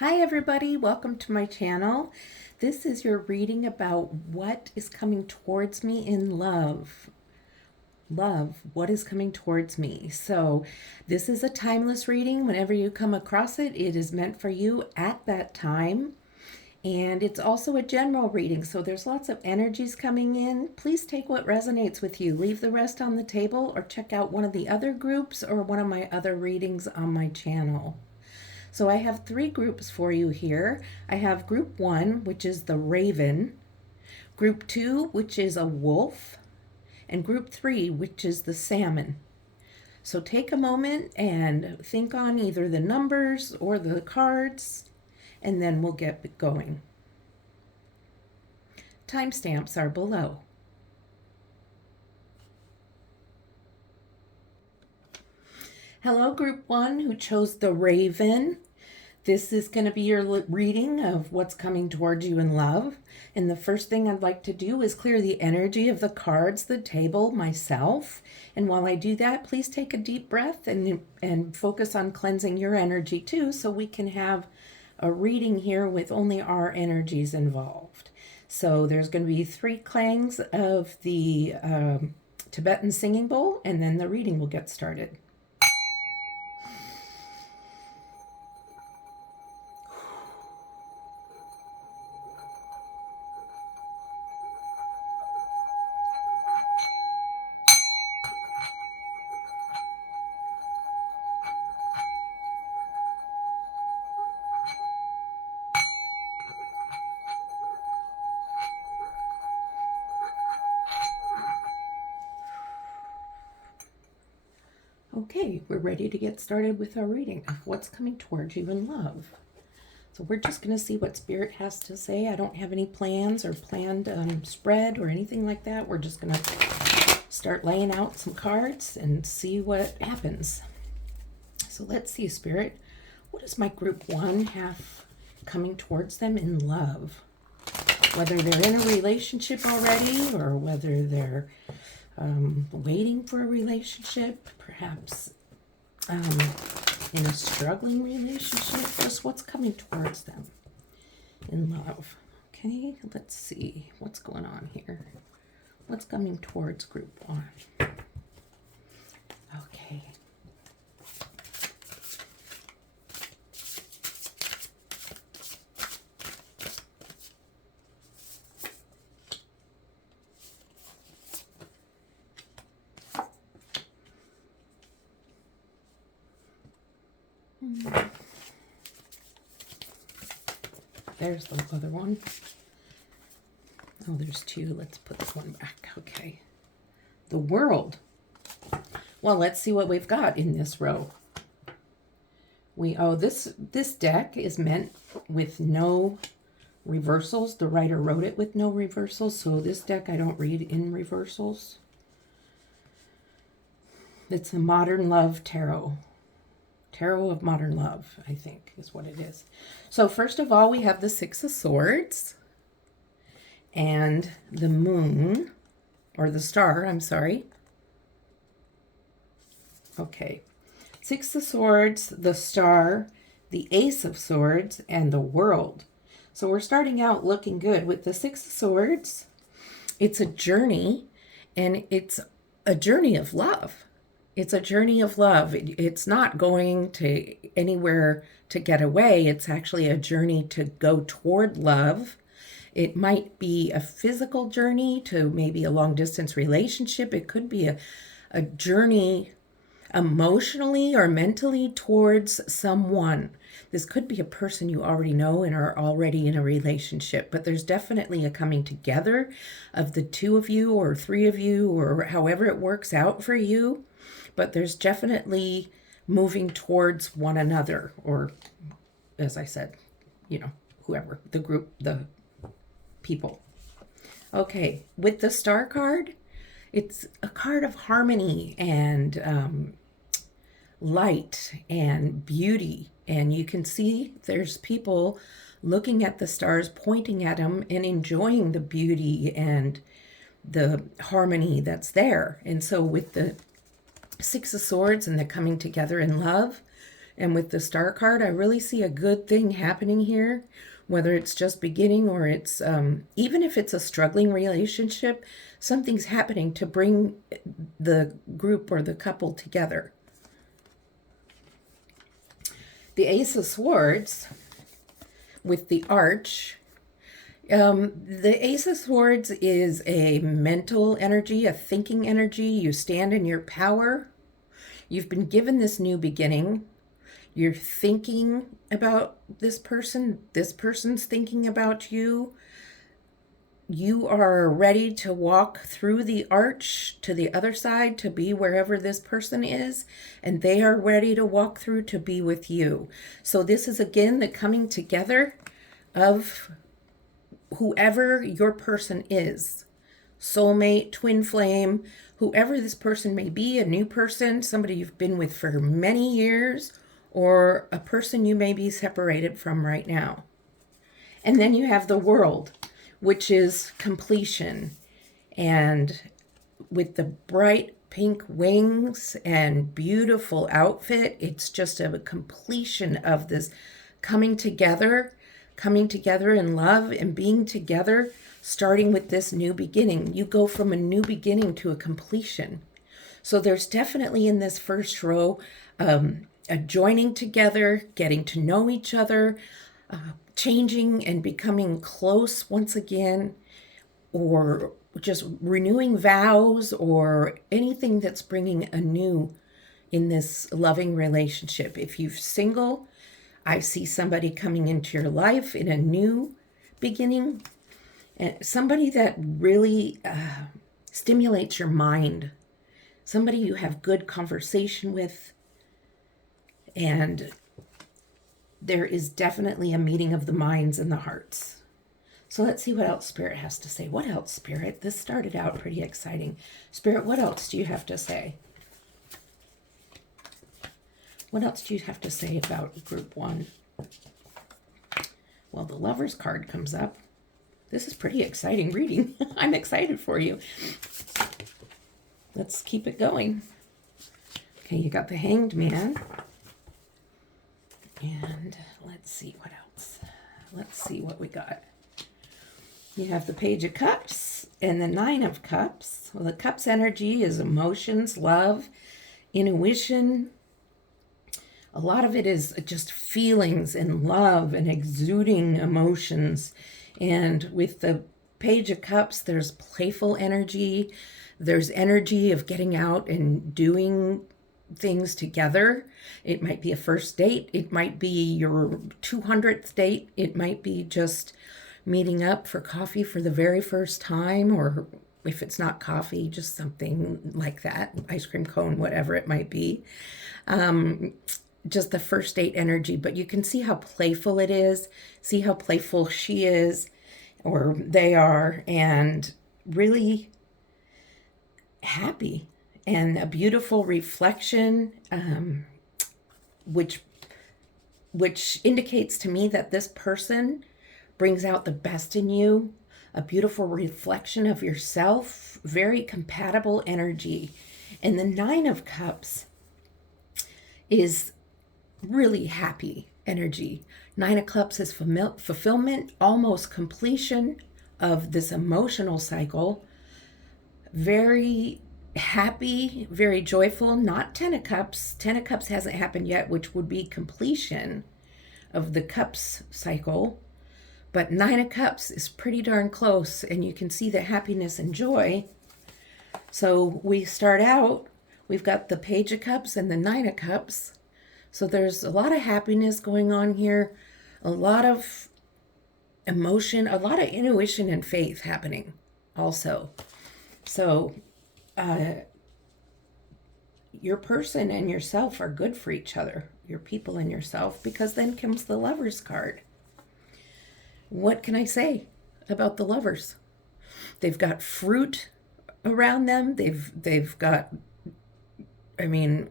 Hi everybody, welcome to my channel. This is your reading about what is coming towards me in love. Love, what is coming towards me? So this is a timeless reading. Whenever you come across it, it is meant for you at that time. And it's also a general reading, so there's lots of energies coming in. Please take what resonates with you. Leave the rest on the table or check out one of the other groups or one of my other readings on my channel. So I have three groups for you here. I have group 1, which is the raven, group 2, which is a wolf, and group 3, which is the salmon. So take a moment and think on either the numbers or the cards, and then we'll get going. Timestamps are below. Hello, group 1 who chose the raven. This is going to be your reading of what's coming towards you in love. And the first thing I'd like to do is clear the energy of the cards, the table, myself. And while I do that, please take a deep breath and focus on cleansing your energy too, so we can have a reading here with only our energies involved. So there's going to be 3 clangs of the Tibetan singing bowl, and then the reading will get started. Okay, we're ready to get started with our reading of what's coming towards you in love. So we're just going to see what Spirit has to say. I don't have any plans or planned spread or anything like that. We're just going to start laying out some cards and see what happens. So let's see, Spirit. What does my group 1 have coming towards them in love? Whether they're in a relationship already or whether they're waiting for a relationship, perhaps in a struggling relationship, just what's coming towards them in love. Okay, let's see what's going on here. What's coming towards group 1? Okay. There's the other one. Oh, there's 2. Let's put this one back. Okay. The world. Well, let's see what we've got in this row. This deck is meant with no reversals. The writer wrote it with no reversals, so this deck I don't read in reversals. It's a Modern Love Tarot. Tarot of Modern Love, I think, is what it is. So first of all, we have the 6 of Swords and the moon, or the star, I'm sorry. Okay. 6 of Swords, the star, the Ace of Swords, and the world. So we're starting out looking good with the 6 of Swords. It's a journey, and it's a journey of love. It's a journey of love. It's not going to anywhere to get away. It's actually a journey to go toward love. It might be a physical journey to maybe a long distance relationship. It could be a journey emotionally or mentally towards someone. This could be a person you already know and are already in a relationship, but there's definitely a coming together of the 2 of you or 3 of you or however it works out for you. But there's definitely moving towards one another, or as I said, whoever, the group, the people. Okay, with the star card, it's a card of harmony and light and beauty. And you can see there's people looking at the stars, pointing at them and enjoying the beauty and the harmony that's there. And so with the 6 of Swords and the coming together in love, And with the Star card, I really see a good thing happening here, whether it's just beginning or it's, even if it's a struggling relationship, something's happening to bring the group or the couple together. The Ace of Swords with the Arch. The Ace of Swords is a mental energy, a thinking energy. You stand in your power. You've been given this new beginning. You're thinking about this person's thinking about you. You are ready to walk through the arch to the other side to be wherever this person is, and they are ready to walk through to be with you. So this is again the coming together of whoever your person is. Soulmate, twin flame, whoever this person may be, a new person, somebody you've been with for many years, or a person you may be separated from right now. And then you have the World, which is completion. And with the bright pink wings and beautiful outfit, it's just a completion of this coming together in love and being together, starting with this new beginning. You go from a new beginning to a completion. So there's definitely in this first row a joining together, getting to know each other, changing and becoming close once again, or just renewing vows, or anything that's bringing anew in this loving relationship. If you're single, I see somebody coming into your life in a new beginning, and somebody that really stimulates your mind, somebody you have good conversation with, and there is definitely a meeting of the minds and the hearts. So let's see what else Spirit has to say. What else, Spirit? This started out pretty exciting. Spirit, what else do you have to say? What else do you have to say about group 1? Well, the Lovers card comes up. This is pretty exciting reading. I'm excited for you. Let's keep it going. Okay, you got the Hanged Man. And let's see what else. Let's see what we got. You have the Page of Cups and the Nine of Cups. Well, the Cups energy is emotions, love, intuition. A lot of it is just feelings and love and exuding emotions. And with the Page of Cups, there's playful energy. There's energy of getting out and doing things together. It might be a first date. It might be your 200th date. It might be just meeting up for coffee for the very first time, or if it's not coffee, just something like that, ice cream cone, whatever it might be. Just the first date energy, but you can see how playful it is, see how playful she is, or they are, and really happy, and a beautiful reflection, which indicates to me that this person brings out the best in you, a beautiful reflection of yourself, very compatible energy. And the Nine of Cups is really happy energy. Nine of Cups is fulfillment, almost completion of this emotional cycle. Very happy, very joyful. Not Ten of Cups. Ten of Cups hasn't happened yet, which would be completion of the Cups cycle. But Nine of Cups is pretty darn close, and you can see the happiness and joy. So we start out, we've got the Page of Cups and the Nine of Cups. So there's a lot of happiness going on here, a lot of emotion, a lot of intuition and faith happening also. So your person and yourself are good for each other, your people and yourself, because then comes the Lovers card. What can I say about the Lovers? They've got fruit around them. They've got, I mean,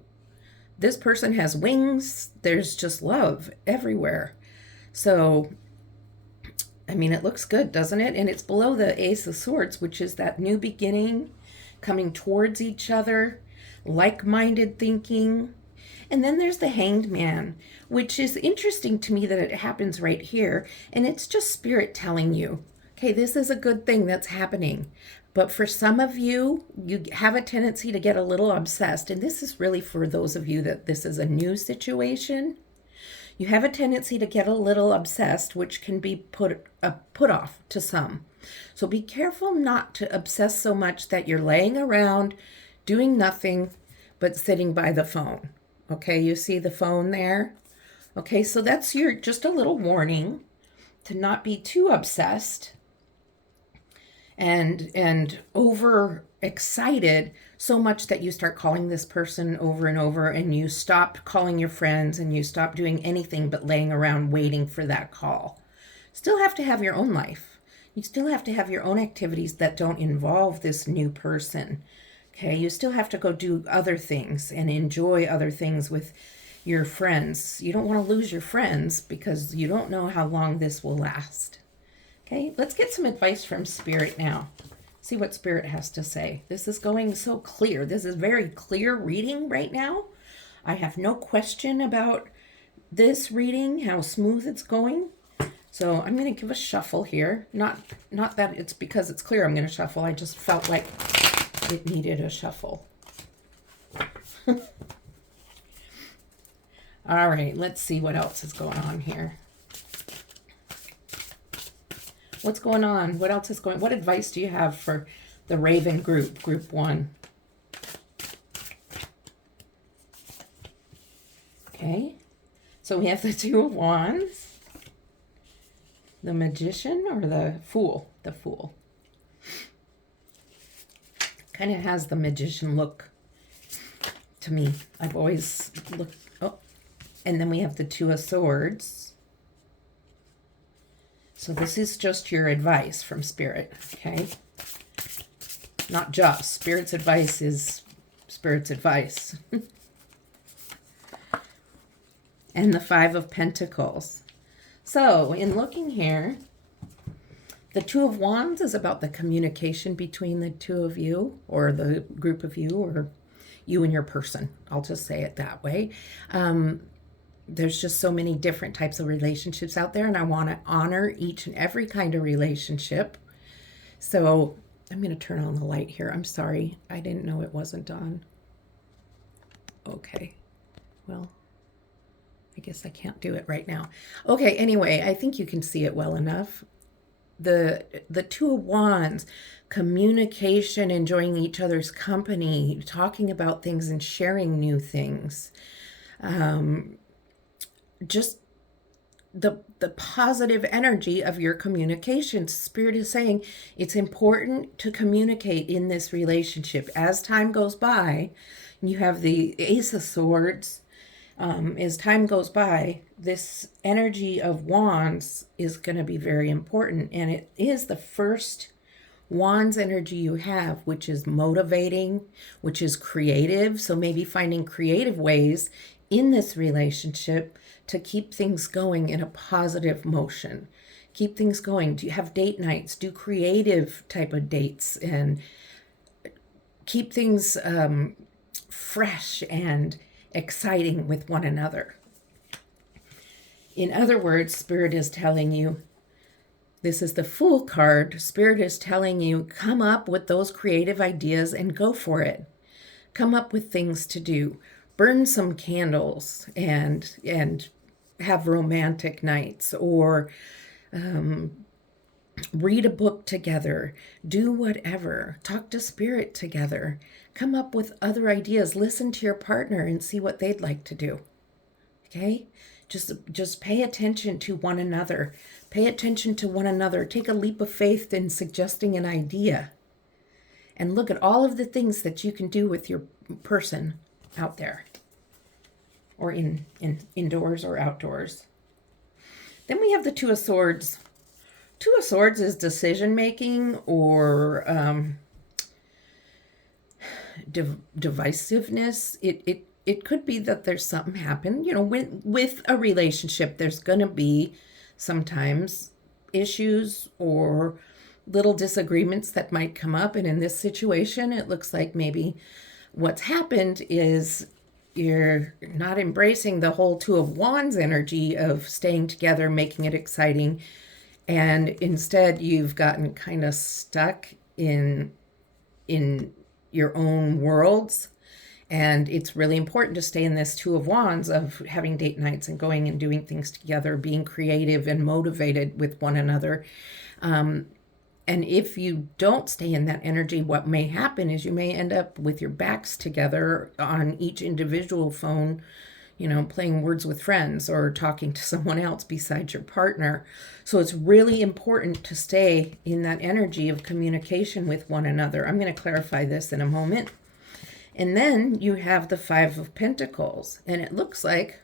this person has wings. There's just love everywhere. So, I mean, it looks good, doesn't it? And it's below the Ace of Swords, which is that new beginning, coming towards each other, like-minded thinking. And then there's the Hanged Man, which is interesting to me that it happens right here. And it's just spirit telling you, okay, this is a good thing that's happening. But for some of you, you have a tendency to get a little obsessed. And this is really for those of you that this is a new situation. You have a tendency to get a little obsessed, which can be put off to some. So be careful not to obsess so much that you're laying around doing nothing but sitting by the phone. Okay, you see the phone there? Okay, so that's your just a little warning to not be too obsessed and over excited so much that you start calling this person over and over, and you stop calling your friends, and you stop doing anything but laying around waiting for that call. Still have to have your own life. You still have to have your own activities that don't involve this new person. Okay, you still have to go do other things and enjoy other things with your friends. You don't want to lose your friends because you don't know how long this will last. Okay, let's get some advice from Spirit now. See what Spirit has to say. This is going so clear. This is very clear reading right now. I have no question about this reading, how smooth it's going. So I'm going to give a shuffle here. Not that it's because it's clear I'm going to shuffle. I just felt like it needed a shuffle. All right, let's see what else is going on here. What's going on? What else is going on? What advice do you have for the Raven group, group 1? Okay, so we have the Two of Wands, the Magician, or the Fool? The Fool. Kind of has the Magician look to me. I've always looked, oh, and then we have the Two of Swords. So this is just your advice from Spirit, okay? Not just. Spirit's advice is Spirit's advice. And the Five of Pentacles. So in looking here, the Two of Wands is about the communication between the two of you, or the group of you, or you and your person. I'll just say it that way. There's just so many different types of relationships out there, and I want to honor each and every kind of relationship. So I'm going to turn on the light here. I'm sorry. I didn't know it wasn't on. Okay. Well, I guess I can't do it right now. Okay. Anyway, I think you can see it well enough. The Two of Wands, communication, enjoying each other's company, talking about things and sharing new things. Just the positive energy of your communication. Spirit is saying it's important to communicate in this relationship. As time goes by, you have the Ace of Swords. As time goes by, this energy of Wands is going to be very important. And it is the first Wands energy you have, which is motivating, which is creative. So maybe finding creative ways in this relationship to keep things going in a positive motion. Keep things going. Do you have date nights? Do creative type of dates and keep things fresh and exciting with one another. In other words, Spirit is telling you, this is the Fool card. Spirit is telling you, come up with those creative ideas and go for it. Come up with things to do. Burn some candles and have romantic nights, or read a book together. Do whatever. Talk to Spirit together. Come up with other ideas. Listen to your partner and see what they'd like to do. Okay? Just pay attention to one another. Pay attention to one another. Take a leap of faith in suggesting an idea. And look at all of the things that you can do with your person out there, or in indoors or outdoors. Then we have the Two of Swords. Two of Swords is decision making, or divisiveness. It could be that there's something happen. You know, with a relationship, there's going to be sometimes issues or little disagreements that might come up. And in this situation, it looks like maybe what's happened is you're not embracing the whole Two of Wands energy of staying together, making it exciting. And instead you've gotten kind of stuck in your own worlds. And it's really important to stay in this Two of Wands of having date nights and going and doing things together, being creative and motivated with one another. And if you don't stay in that energy, what may happen is you may end up with your backs together on each individual phone, playing words with friends or talking to someone else besides your partner. So it's really important to stay in that energy of communication with one another. I'm going to clarify this in a moment. And then you have the Five of Pentacles, and it looks like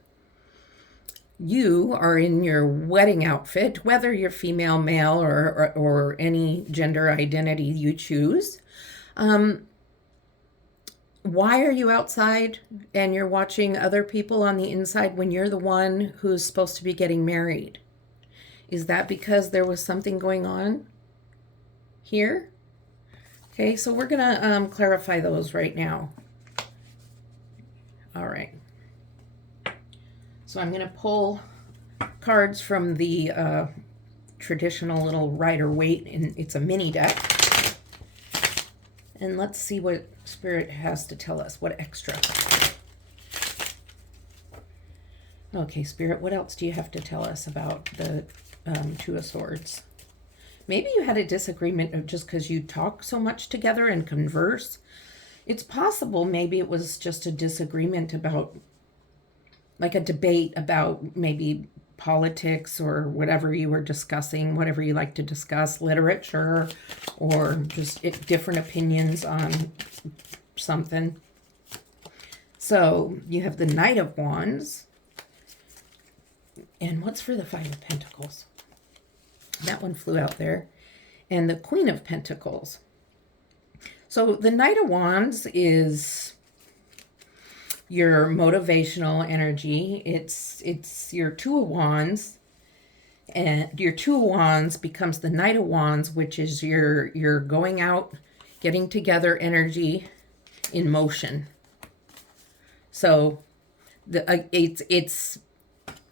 you are in your wedding outfit, whether you're female, male, or any gender identity you choose. Why are you outside and you're watching other people on the inside when you're the one who's supposed to be getting married? Is that because there was something going on here? Okay, so we're going to clarify those right now. All right. So I'm going to pull cards from the traditional little Rider-Waite, and it's a mini deck. And let's see what Spirit has to tell us, what extra. Okay, Spirit, what else do you have to tell us about the Two of Swords? Maybe you had a disagreement of just because you talk so much together and converse. It's possible maybe it was just a disagreement about, like a debate about maybe politics or whatever you were discussing, whatever you like to discuss, literature, or just different opinions on something. So you have the Knight of Wands. And what's for the Five of Pentacles? That one flew out there. And the Queen of Pentacles. So the Knight of Wands is your motivational energy. It's your Two of Wands. And your Two of Wands becomes the Knight of Wands, which is your going out, getting together energy in motion. So it's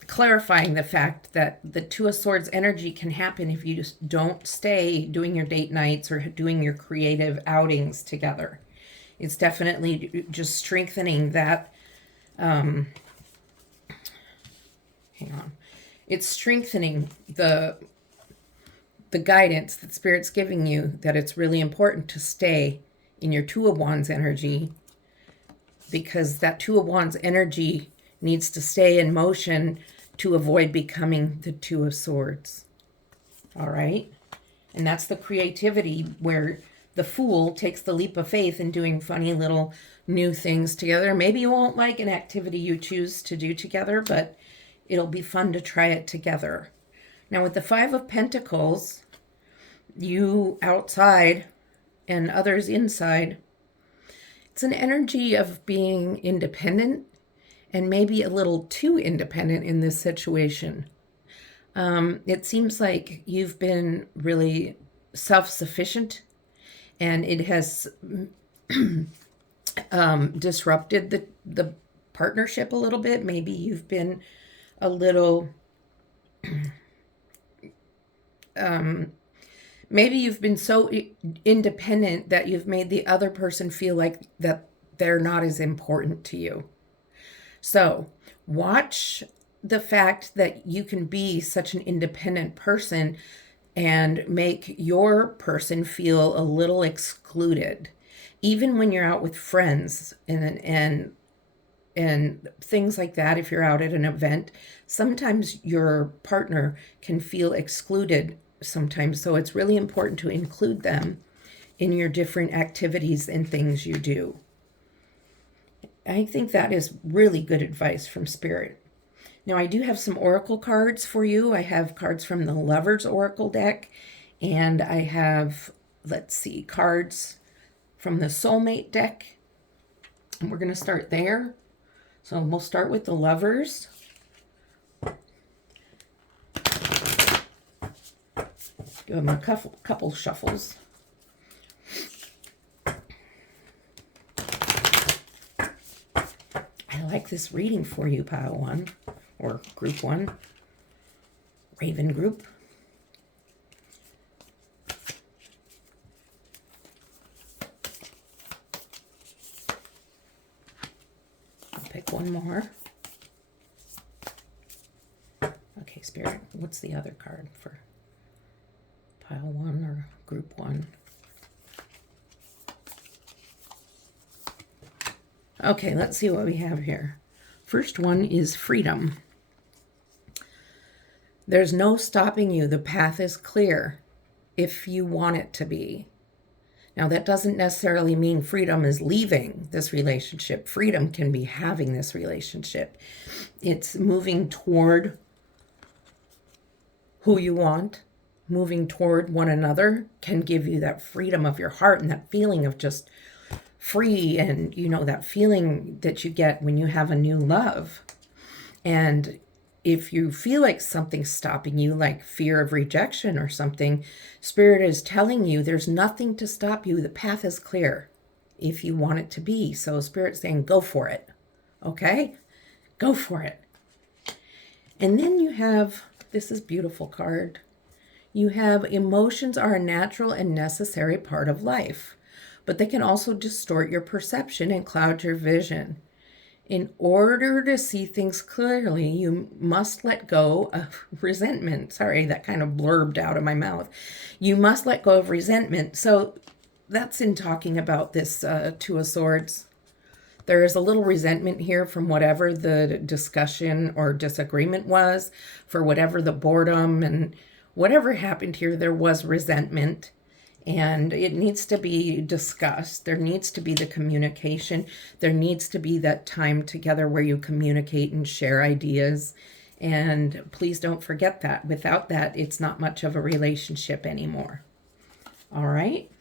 clarifying the fact that the Two of Swords energy can happen if you just don't stay doing your date nights or doing your creative outings together. It's definitely just strengthening that. Hang on. It's strengthening the guidance that Spirit's giving you, that it's really important to stay in your Two of Wands energy, because that Two of Wands energy needs to stay in motion to avoid becoming the Two of Swords. All right? And that's the creativity where the Fool takes the leap of faith in doing funny little new things together. Maybe you won't like an activity you choose to do together, but it'll be fun to try it together. Now with the Five of Pentacles, you outside and others inside, it's an energy of being independent, and maybe a little too independent in this situation. It seems like you've been really self-sufficient, and it has disrupted the partnership a little bit. Maybe you've been a little, maybe you've been so independent that you've made the other person feel like that they're not as important to you. So watch the fact that you can be such an independent person and make your person feel a little excluded, even when you're out with friends and things like that. If you're out at an event, sometimes your partner can feel excluded sometimes. So it's really important to include them in your different activities and things you do. I think that is really good advice from Spirit. Now, I do have some oracle cards for you. I have cards from the Lovers Oracle deck, and I have, let's see, cards from the Soulmate deck. And we're going to start there. So we'll start with the Lovers. Give them a couple shuffles. I this reading for you, Pile 1, or Group 1, Raven Group. I'll pick one more. Okay, Spirit, what's the other card for Pile 1 or Group 1? Okay, let's see what we have here. First one is freedom. There's no stopping you. The path is clear if you want it to be. Now, that doesn't necessarily mean freedom is leaving this relationship. Freedom can be having this relationship. It's moving toward who you want. Moving toward one another can give you that freedom of your heart and that feeling of just free, and you know, that feeling that you get when you have a new love. And if you feel like something's stopping you, like fear of rejection or something, Spirit is telling you there's nothing to stop you. The path is clear if you want it to be. So Spirit's saying, go for it. Okay? Go for it. And then you have, this is beautiful card. You have emotions are a natural and necessary part of life, but they can also distort your perception and cloud your vision. In order to see things clearly, you must let go of resentment. Sorry, that kind of blurbed out of my mouth. You must let go of resentment. So that's in talking about this Two of Swords. There is a little resentment here from whatever the discussion or disagreement was, for whatever the boredom and whatever happened here, there was resentment. And it needs to be discussed. There needs to be the communication. There needs to be that time together where you communicate and share ideas. And please don't forget that. Without that, it's not much of a relationship anymore. All right.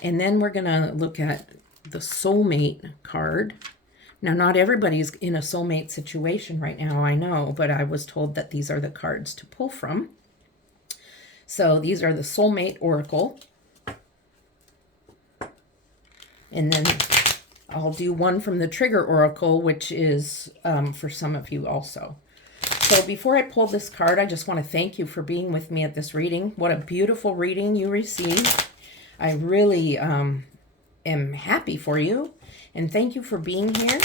And then we're going to look at the soulmate card. Now, not everybody's in a soulmate situation right now, I know, but I was told that these are the cards to pull from. So these are the soulmate oracle. And then I'll do one from the trigger oracle, which is for some of you also. So before I pull this card, I just want to thank you for being with me at this reading. What a beautiful reading you received. I really am happy for you. And thank you for being here.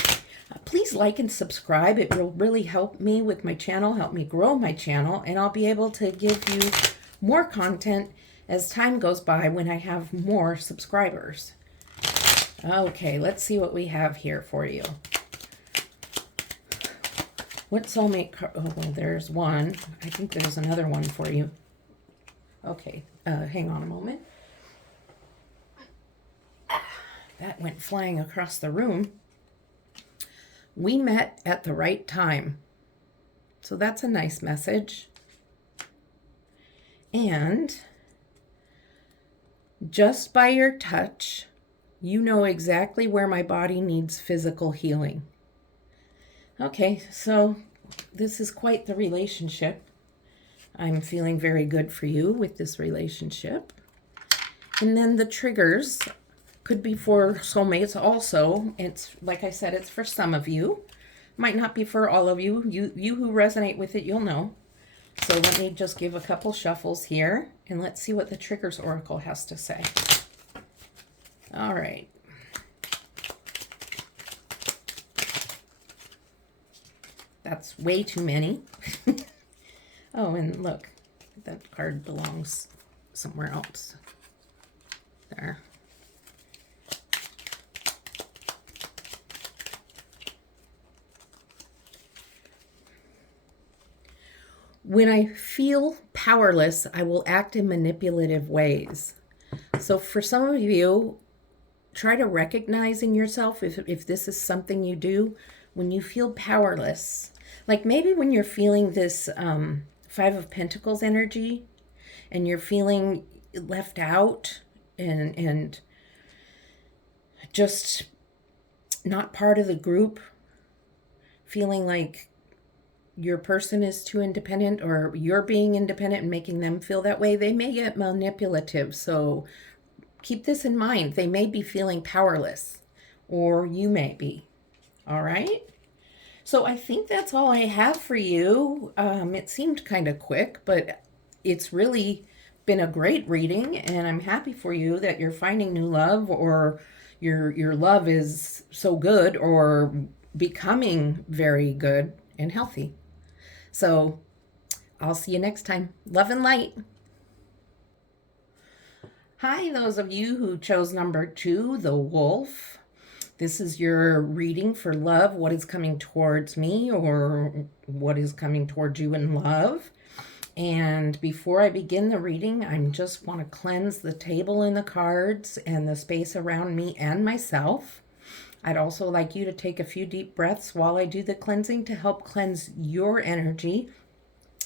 Please like and subscribe. It will really help me with my channel, help me grow my channel. And I'll be able to give you more content as time goes by when I have more subscribers. Okay, let's see what we have here for you. What soulmate card? Oh, well, there's one. I think there's another one for you. Okay, hang on a moment. That went flying across the room. We met at the right time. So that's a nice message. And just by your touch, you know exactly where my body needs physical healing. Okay, so this is quite the relationship. I'm feeling very good for you with this relationship. And then the triggers could be for soulmates also. It's, like I said, it's for some of you. Might not be for all of you. You who resonate with it, you'll know. So let me just give a couple shuffles here, and let's see what the triggers oracle has to say. All right. That's way too many. Oh, and look, that card belongs somewhere else. There. When I feel powerless, I will act in manipulative ways. So for some of you, try to recognize in yourself if this is something you do when you feel powerless. Like maybe when you're feeling this Five of Pentacles energy and you're feeling left out and just not part of the group, feeling like your person is too independent or you're being independent and making them feel that way, they may get manipulative. So keep this in mind. They may be feeling powerless, or you may be. All right? So I think that's all I have for you. It seemed kind of quick, but it's really been a great reading, and I'm happy for you that you're finding new love, or your love is so good or becoming very good and healthy. So I'll see you next time. Love and light. Hi, those of you who chose number 2, the wolf. This is your reading for love, what is coming towards me or what is coming towards you in love. And before I begin the reading, I just want to cleanse the table and the cards and the space around me and myself. I'd also like you to take a few deep breaths while I do the cleansing to help cleanse your energy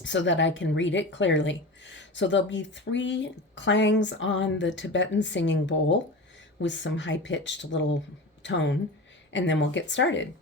so that I can read it clearly. So there'll be 3 clangs on the Tibetan singing bowl with some high-pitched little tone, and then we'll get started.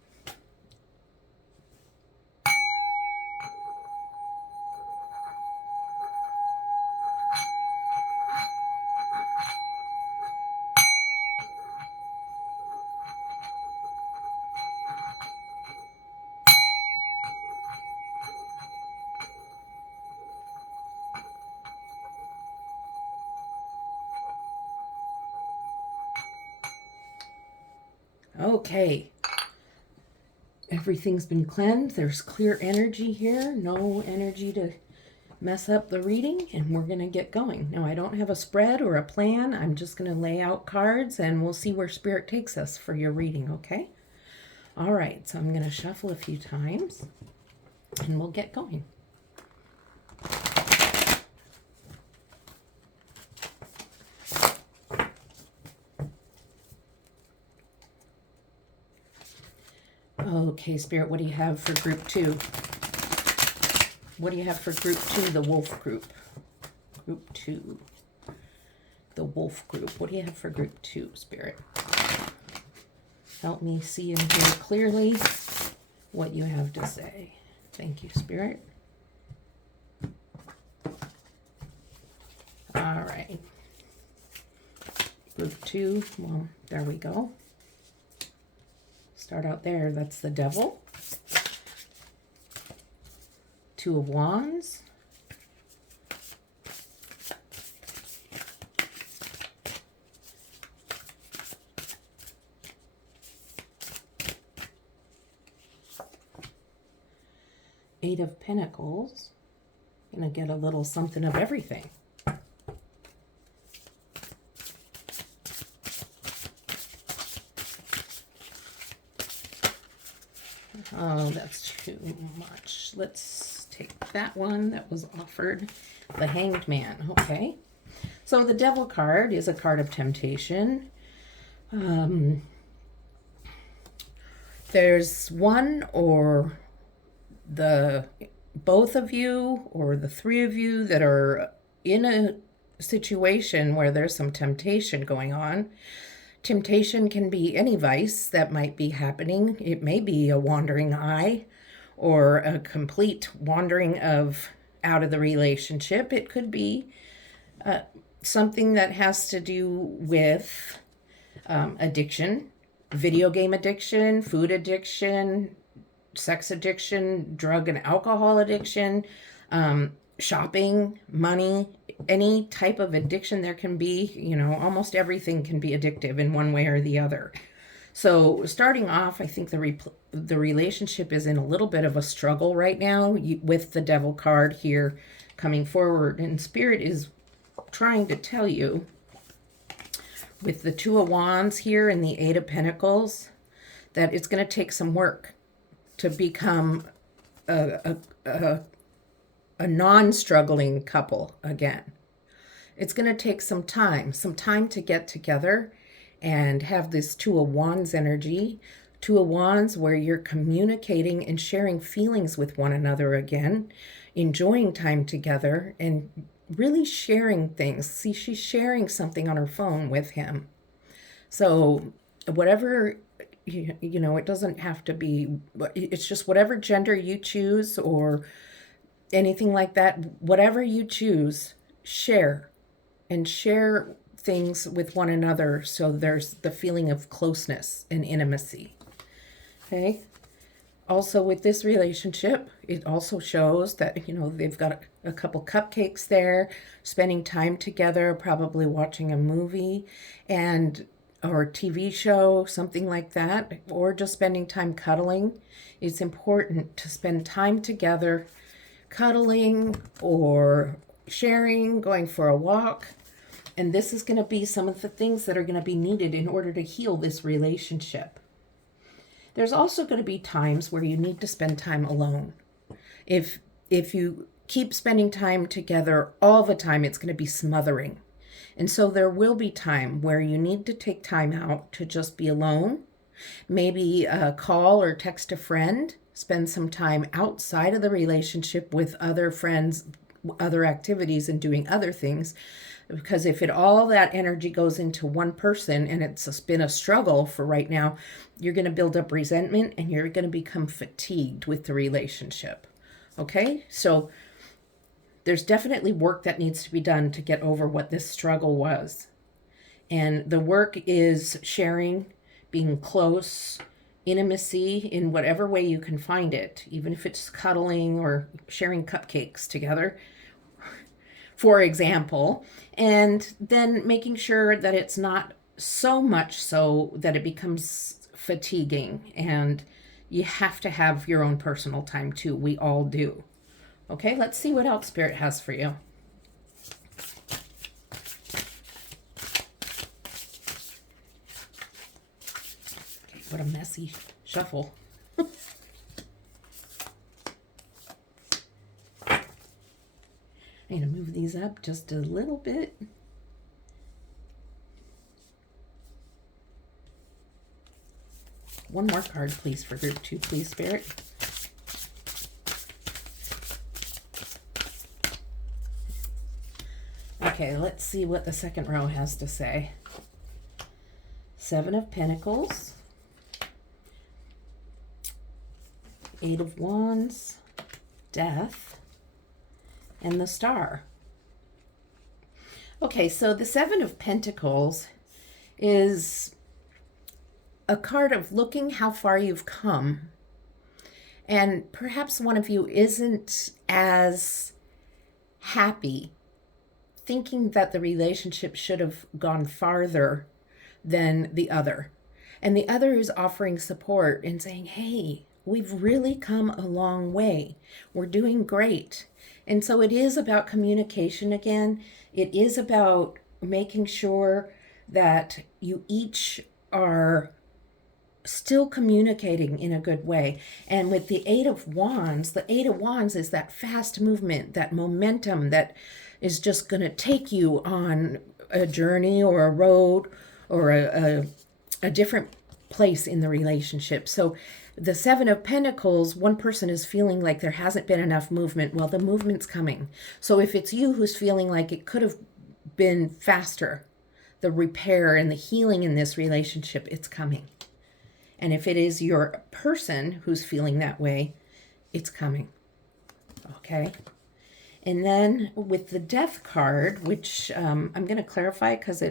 Okay. Everything's been cleansed. There's clear energy here. No energy to mess up the reading, and we're going to get going. Now, I don't have a spread or a plan. I'm just going to lay out cards, and we'll see where Spirit takes us for your reading, okay? All right, so I'm going to shuffle a few times, and we'll get going. Okay, Spirit, what do you have for group 2? What do you have for group 2, the wolf group? Group 2, the wolf group. What do you have for group 2, Spirit? Help me see and hear clearly what you have to say. Thank you, Spirit. All right. Group 2, well, there we go. Start out there. That's the Devil. 2 of Wands. Eight of Pentacles. Gonna get a little something of everything. Oh, that's too much. Let's take that one that was offered. The Hanged Man. Okay. So the Devil card is a card of temptation. There's one or both of you or the 3 of you that are in a situation where there's some temptation going on. Temptation can be any vice that might be happening. It may be a wandering eye or a complete wandering out of the relationship. It could be something that has to do with addiction, video game addiction, food addiction, sex addiction, drug and alcohol addiction, shopping, money, any type of addiction there can be. Almost everything can be addictive in one way or the other. So starting off, I think the relationship is in a little bit of a struggle right now with the Devil card here coming forward. And Spirit is trying to tell you with the 2 of Wands here and the 8 of Pentacles that it's going to take some work to become a non-struggling couple again. It's going to take some time to get together and have this 2 of Wands energy. 2 of Wands where you're communicating and sharing feelings with one another again, enjoying time together and really sharing things. See, she's sharing something on her phone with him. So whatever, it doesn't have to be, it's just whatever gender you choose or anything like that, whatever you choose, share things with one another so there's the feeling of closeness and intimacy. Okay? Also with this relationship, it also shows that, you know, they've got a couple cupcakes there, spending time together, probably watching a movie and or a TV show, something like that, or just spending time cuddling. It's important to spend time together, cuddling or sharing, going for a walk. And this is going to be some of the things that are going to be needed in order to heal this relationship. There's also going to be times where you need to spend time alone. If you keep spending time together all the time, it's going to be smothering. And so there will be time where you need to take time out to just be alone. Maybe call or text a friend, spend some time outside of the relationship with other friends, other activities, and doing other things. Because if all that energy goes into one person and it's been a struggle for right now, you're going to build up resentment and you're going to become fatigued with the relationship. Okay? So there's definitely work that needs to be done to get over what this struggle was. And the work is sharing, being close, intimacy in whatever way you can find it, even if it's cuddling or sharing cupcakes together, for example, and then making sure that it's not so much so that it becomes fatiguing and you have to have your own personal time too. We all do. Okay, let's see what else Spirit has for you. Okay, what a messy shuffle. I'm going to move these up just a little bit. One more card, please, for group 2, please, Spirit. Okay, let's see what the second row has to say. 7 of Pentacles. 8 of Wands. Death. And the Star. Okay, so the 7 of Pentacles is a card of looking how far you've come. And perhaps one of you isn't as happy, thinking that the relationship should have gone farther than the other. And the other is offering support and saying, hey, we've really come a long way. We're doing great. And so it is about communication again. It is about making sure that you each are still communicating in a good way. And with the 8 of Wands, the 8 of Wands is that fast movement, that momentum that is just going to take you on a journey or a road or a different place in the relationship. So the 7 of Pentacles, one person is feeling like there hasn't been enough movement. Well, the movement's coming. So if it's you who's feeling like it could have been faster, the repair and the healing in this relationship, it's coming. And if it is your person who's feeling that way, it's coming. Okay? And then with the Death card, which I'm going to clarify because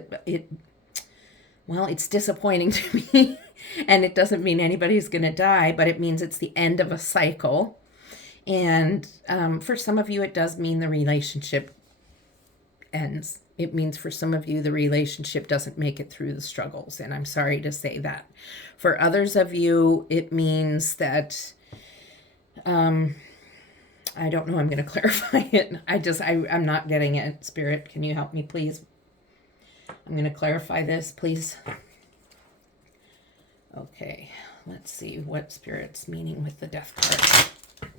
it's disappointing to me. And it doesn't mean anybody's going to die, but it means it's the end of a cycle. And for some of you, it does mean the relationship ends. It means for some of you, the relationship doesn't make it through the struggles. And I'm sorry to say that. For others of you, it means that, I don't know, I'm going to clarify it. I'm not getting it. Spirit, can you help me, please? I'm going to clarify this, please. Okay, let's see what Spirit's meaning with the Death card.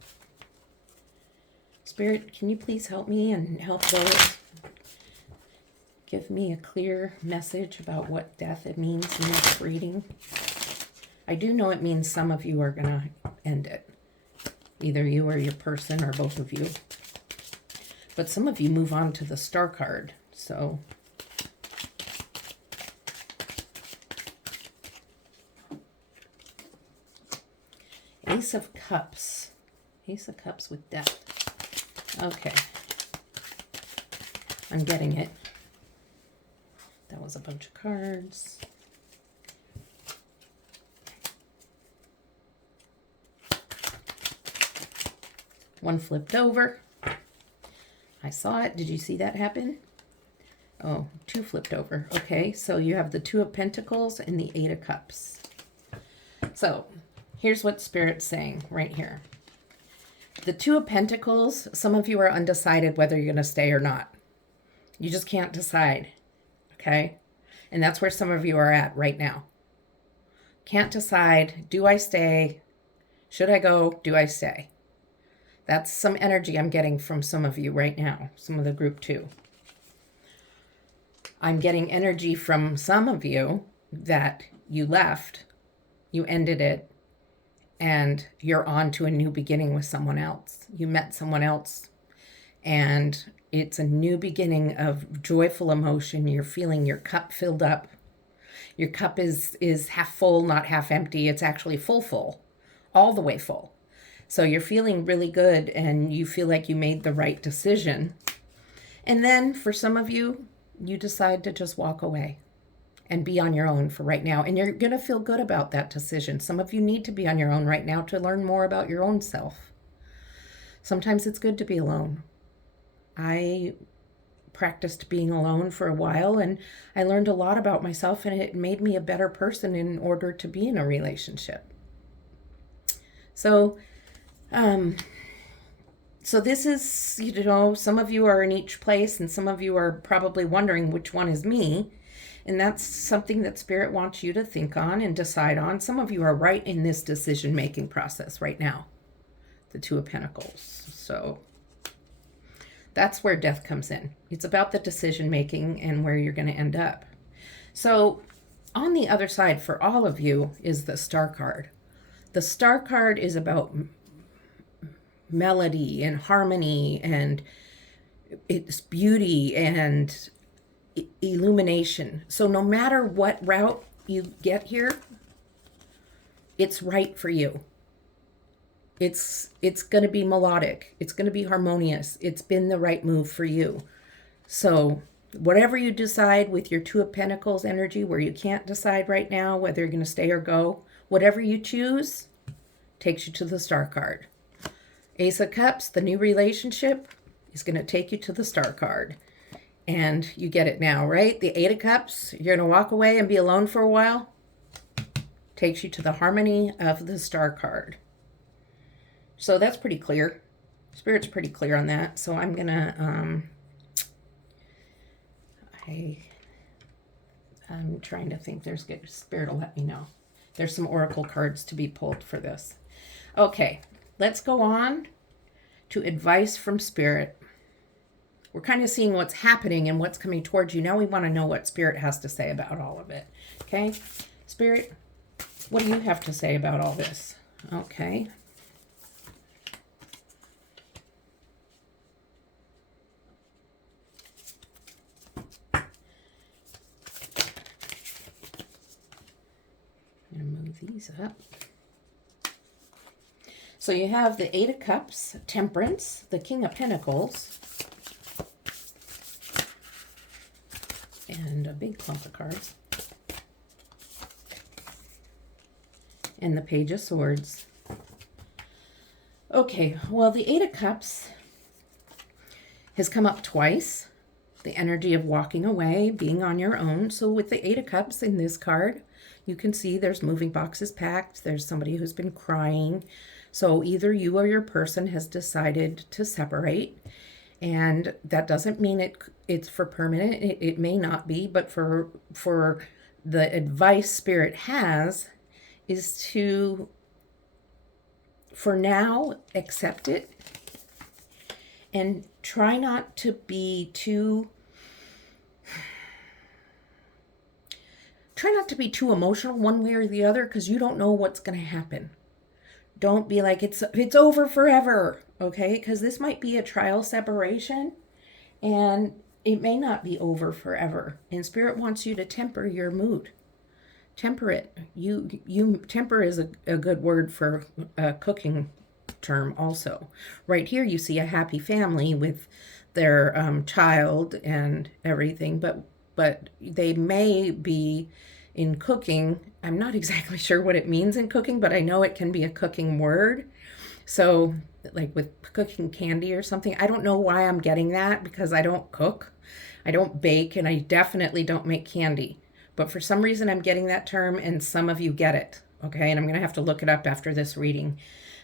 Spirit, can you please help me and help those? Give me a clear message about what death it means in this reading. I do know it means some of you are going to end it. Either you or your person or both of you. But some of you move on to the Star card. So Ace of Cups. Ace of Cups with death. Okay. I'm getting it. That was a bunch of cards. One flipped over. I saw it. Did you see that happen? Oh, two flipped over. Okay, so you have the Two of Pentacles and the Eight of Cups. So here's what Spirit's saying right here. The Two of Pentacles, some of you are undecided whether you're going to stay or not. You just can't decide, okay? And that's where some of you are at right now. Can't decide, do I stay? Should I go? Do I stay? That's some energy I'm getting from some of you right now, some of the group 2. I'm getting energy from some of you that you left, you ended it, and you're on to a new beginning with someone else. You met someone else, and it's a new beginning of joyful emotion. You're feeling your cup filled up. Your cup is half full, not half empty. It's actually full, all the way full. So you're feeling really good, and you feel like you made the right decision. And then for some of you, you decide to just walk away and be on your own for right now. And you're going to feel good about that decision. Some of you need to be on your own right now to learn more about your own self. Sometimes it's good to be alone. I practiced being alone for a while, and I learned a lot about myself, and it made me a better person in order to be in a relationship. So this is, some of you are in each place, and some of you are probably wondering which one is me. And that's something that Spirit wants you to think on and decide on. Some of you are right in this decision-making process right now. The Two of Pentacles. So that's where death comes in. It's about the decision-making and where you're going to end up. So on the other side for all of you is the Star card. The Star card is about melody and harmony, and it's beauty and illumination. So no matter what route you get here, it's right for you. It's going to be melodic. It's going to be harmonious. It's been the right move for you. So whatever you decide with your Two of Pentacles energy, where you can't decide right now whether you're going to stay or go, whatever you choose takes you to the Star card. Ace of Cups, the new relationship, is going to take you to the Star card. And you get it now, right? The Eight of Cups, you're going to walk away and be alone for a while. Takes you to the harmony of the Star card. So that's pretty clear. Spirit's pretty clear on that. So I'm going to, I'm trying to think. There's good. Spirit will let me know. There's some oracle cards to be pulled for this. Okay, let's go on to advice from Spirit. We're kind of seeing what's happening and what's coming towards you. Now we want to know what Spirit has to say about all of it. Okay, Spirit, what do you have to say about all this? Okay. I'm going to move these up. So you have the Eight of Cups, Temperance, the King of Pentacles, and a big clump of cards, and the Page of Swords. Okay, well, the Eight of Cups has come up twice. The energy of walking away, being on your own. So with the Eight of Cups in this card, you can see there's moving boxes packed. There's somebody who's been crying. So either you or your person has decided to separate. And that doesn't mean it's for permanent. It may not be, but for the advice Spirit has is to, for now, accept it and try not to be too emotional one way or the other, because you don't know what's going to happen. Don't be like it's over forever, okay? Because this might be a trial separation, and it may not be over forever. And Spirit wants you to temper your mood. Temper it. You temper is a good word for a cooking term also. Right here you see a happy family with their child and everything, but they may be in cooking. I'm not exactly sure what it means in cooking, but I know it can be a cooking word. So like with cooking candy or something. I don't know why I'm getting that, because I don't cook, I don't bake, and I definitely don't make candy. But for some reason, I'm getting that term, and some of you get it. Okay, and I'm going to have to look it up after this reading.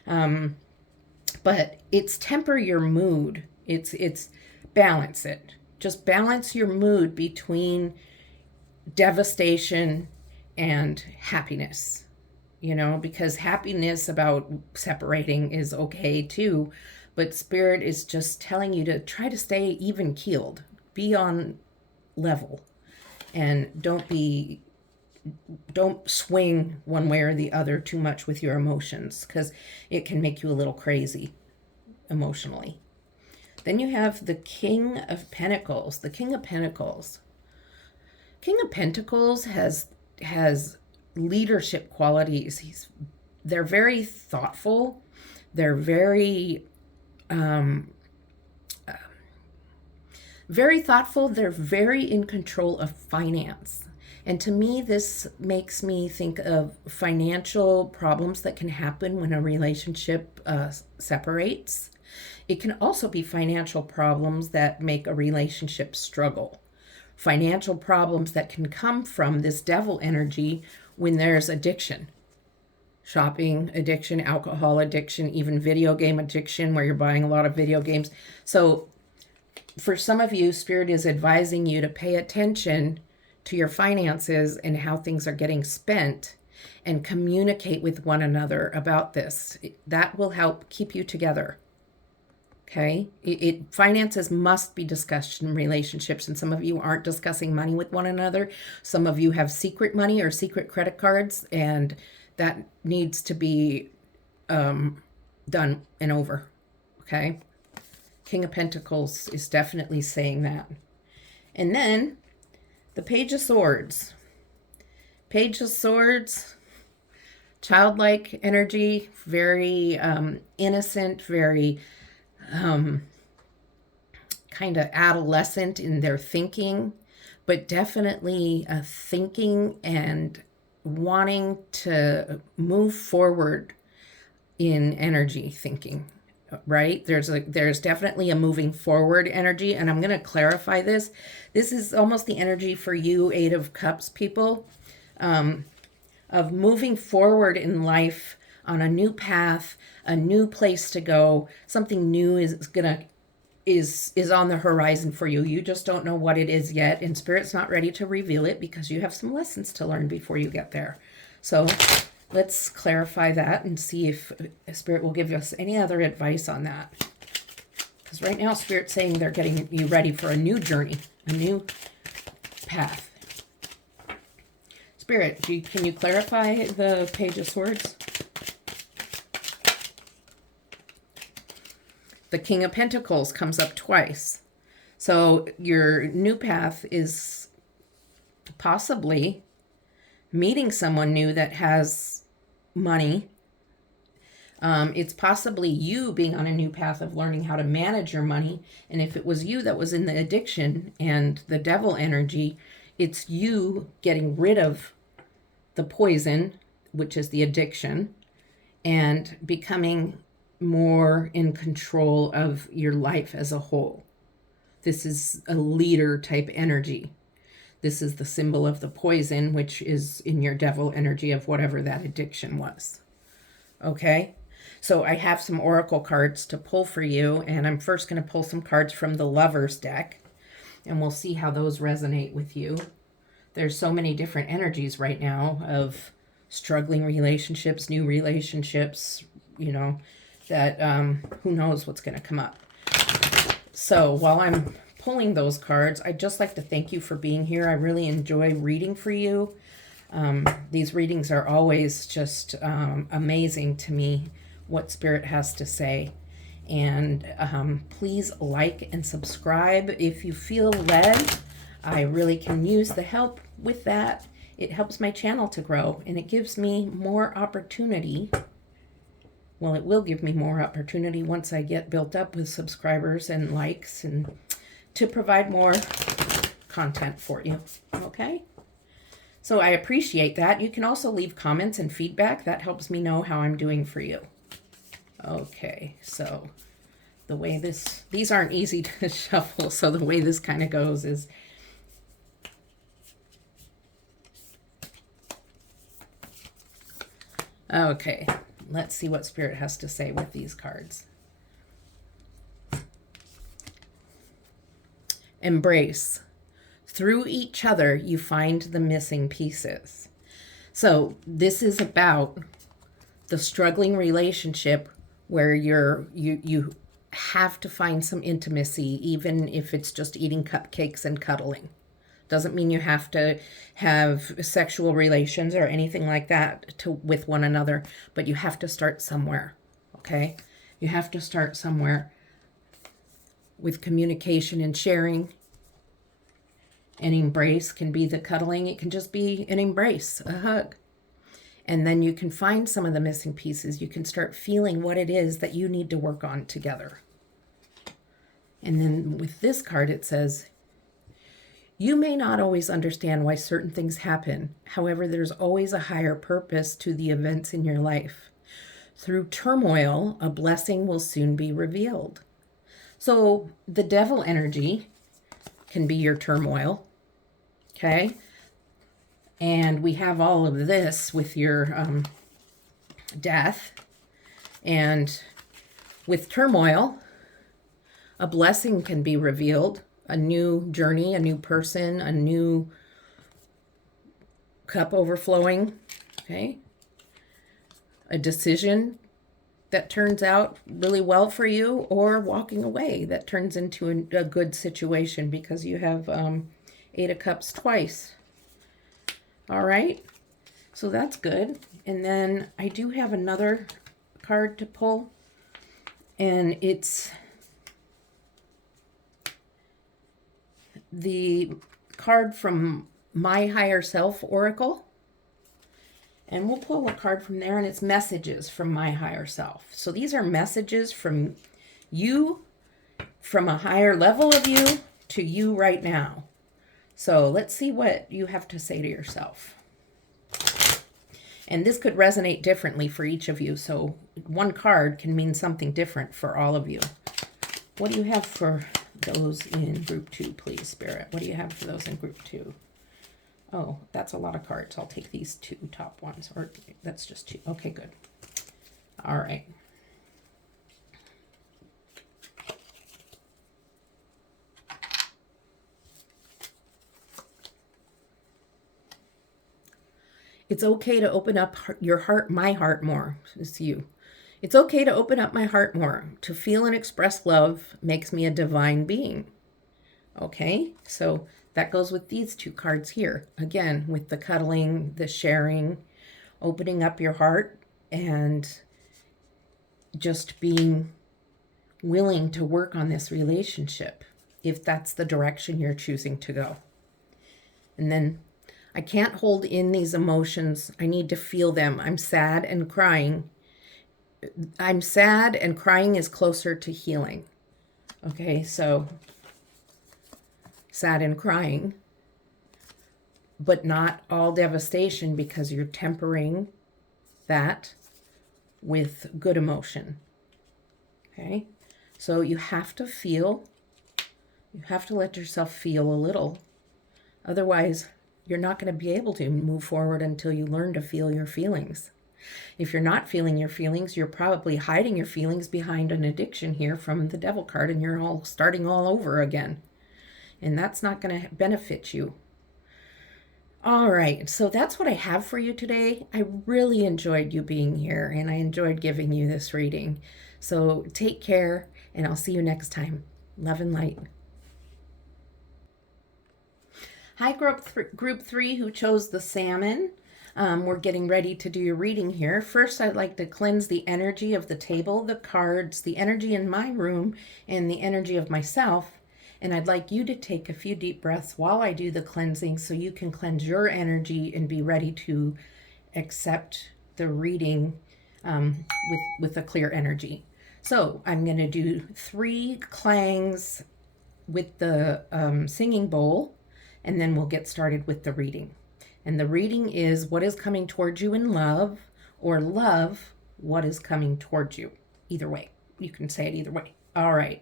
But it's temper your mood. It's balance it. Just balance your mood between devastation and happiness. Because happiness about separating is okay too, but Spirit is just telling you to try to stay even keeled, be on level, and don't swing one way or the other too much with your emotions, because it can make you a little crazy emotionally. Then you have the King of Pentacles. The King of Pentacles. King of Pentacles has leadership qualities. They're very thoughtful. They're very thoughtful. They're very in control of finance. And to me, this makes me think of financial problems that can happen when a relationship separates. It can also be financial problems that make a relationship struggle. Financial problems that can come from this devil energy when there's addiction. Shopping addiction, alcohol addiction, even video game addiction, where you're buying a lot of video games. So for some of you, Spirit is advising you to pay attention to your finances and how things are getting spent, and communicate with one another about this. That will help keep you together. Okay? Finances must be discussed in relationships, and some of you aren't discussing money with one another. Some of you have secret money or secret credit cards, and that needs to be done and over. Okay? King of Pentacles is definitely saying that. And then the Page of Swords. Page of Swords, childlike energy, very innocent, very kind of adolescent in their thinking, but definitely thinking and wanting to move forward in energy thinking. Right? There's definitely a moving forward energy, and I'm going to clarify this. This is almost the energy for you, Eight of Cups people, of moving forward in life on a new path, a new place to go. Something new is on the horizon for you. You just don't know what it is yet, and Spirit's not ready to reveal it because you have some lessons to learn before you get there. So let's clarify that and see if Spirit will give us any other advice on that. Because right now, Spirit's saying they're getting you ready for a new journey, a new path. Spirit, can you clarify the Page of Swords? The King of Pentacles comes up twice. So your new path is possibly meeting someone new that has money. It's possibly you being on a new path of learning how to manage your money. And if it was you that was in the addiction and the devil energy, it's you getting rid of the poison, which is the addiction, and becoming more in control of your life as a whole. This is a leader type energy. This is the symbol of the poison, which is in your devil energy of whatever that addiction was. Okay? So I have some oracle cards to pull for you, and I'm first going to pull some cards from the Lovers deck, and we'll see how those resonate with you. There's so many different energies right now of struggling relationships, new relationships, that who knows what's going to come up. So while I'm pulling those cards, I'd just like to thank you for being here. I really enjoy reading for you. These readings are always just amazing to me, what Spirit has to say. And please like and subscribe if you feel led. I really can use the help with that. It helps my channel to grow, and it gives me more opportunity. Well, it will give me more opportunity once I get built up with subscribers and likes, and to provide more content for you. Okay? So I appreciate that. You can also leave comments and feedback. That helps me know how I'm doing for you. Okay, so the way these aren't easy to shuffle, so the way this kind of goes is okay. Let's see what Spirit has to say with these cards. Embrace. Through each other, you find the missing pieces. So this is about the struggling relationship where you have to find some intimacy, even if it's just eating cupcakes and cuddling. Doesn't mean you have to have sexual relations or anything like that with one another, but you have to start somewhere, okay? You have to start somewhere with communication and sharing. An embrace can be the cuddling. It can just be an embrace, a hug. And then you can find some of the missing pieces. You can start feeling what it is that you need to work on together. And then with this card, it says, you may not always understand why certain things happen. However, there's always a higher purpose to the events in your life. Through turmoil, a blessing will soon be revealed. So the devil energy can be your turmoil, okay? And we have all of this with your death. And with turmoil, a blessing can be revealed. A new journey, a new person, a new cup overflowing, okay? A decision that turns out really well for you, or walking away that turns into a good situation because you have 8 of Cups twice. All right, so that's good. And then I do have another card to pull, and it's the card from My Higher Self Oracle. And we'll pull a card from there, and it's messages from my higher self. So these are messages from you, from a higher level of you to you right now. So let's see what you have to say to yourself. And this could resonate differently for each of you. So one card can mean something different for all of you. What do you have for those in group 2, please, Spirit? What do you have for those in group 2? Oh, that's a lot of cards. I'll take these 2 top ones, or that's just 2. Okay, good. All right. It's okay to open up your heart, my heart more. It's you. It's okay to open up my heart more. To feel and express love makes me a divine being. Okay, so that goes with these 2 cards here. Again, with the cuddling, the sharing, opening up your heart, and just being willing to work on this relationship if that's the direction you're choosing to go. And then I can't hold in these emotions. I need to feel them. I'm sad and crying. I'm sad and crying is closer to healing. Okay, so sad and crying, but not all devastation, because you're tempering that with good emotion. Okay, so you have to feel, you have to let yourself feel a little. Otherwise, you're not going to be able to move forward until you learn to feel your feelings. If you're not feeling your feelings, you're probably hiding your feelings behind an addiction here from the devil card, and you're all starting all over again. And that's not going to benefit you. All right, so that's what I have for you today. I really enjoyed you being here, and I enjoyed giving you this reading. So take care, and I'll see you next time. Love and light. Hi, group 3 who chose the salmon. We're getting ready to do your reading here. First, I'd like to cleanse the energy of the table, the cards, the energy in my room, and the energy of myself. And I'd like you to take a few deep breaths while I do the cleansing so you can cleanse your energy and be ready to accept the reading with a clear energy. So I'm going to do 3 clangs with the singing bowl, and then we'll get started with the reading. And the reading is what is coming towards you in love, or love what is coming towards you. Either way. You can say it either way. All right.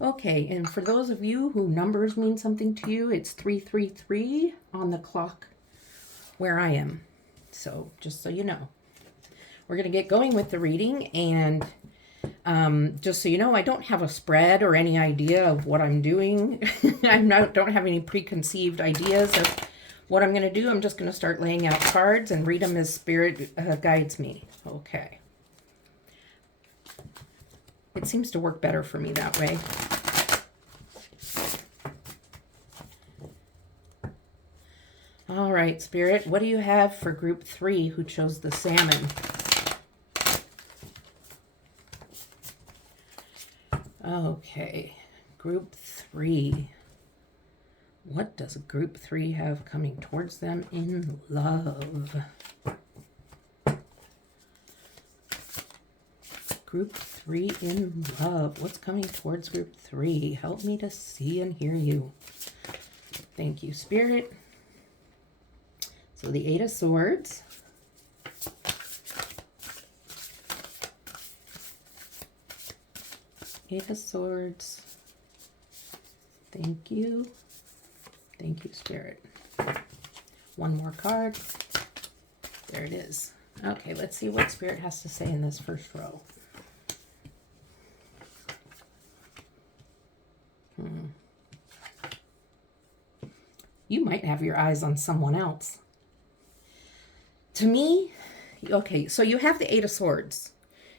Okay, and for those of you who numbers mean something to you, it's 333 on the clock where I am. So just so you know, we're going to get going with the reading. And just so you know, I don't have a spread or any idea of what I'm doing. Don't have any preconceived ideas of what I'm going to do. I'm just going to start laying out cards and read them as Spirit guides me. Okay. It seems to work better for me that way. All right, Spirit, what do you have for group 3 who chose the salmon? Okay, group 3. What does group 3 have coming towards them in love? Group 3 in love. What's coming towards group 3? Help me to see and hear you. Thank you, Spirit. So the 8 of Swords. Eight of Swords. Thank you. Thank you, Spirit. One more card. There it is. Okay, let's see what Spirit has to say in this first row. You might have your eyes on someone else. To me, okay, so you have the 8 of Swords.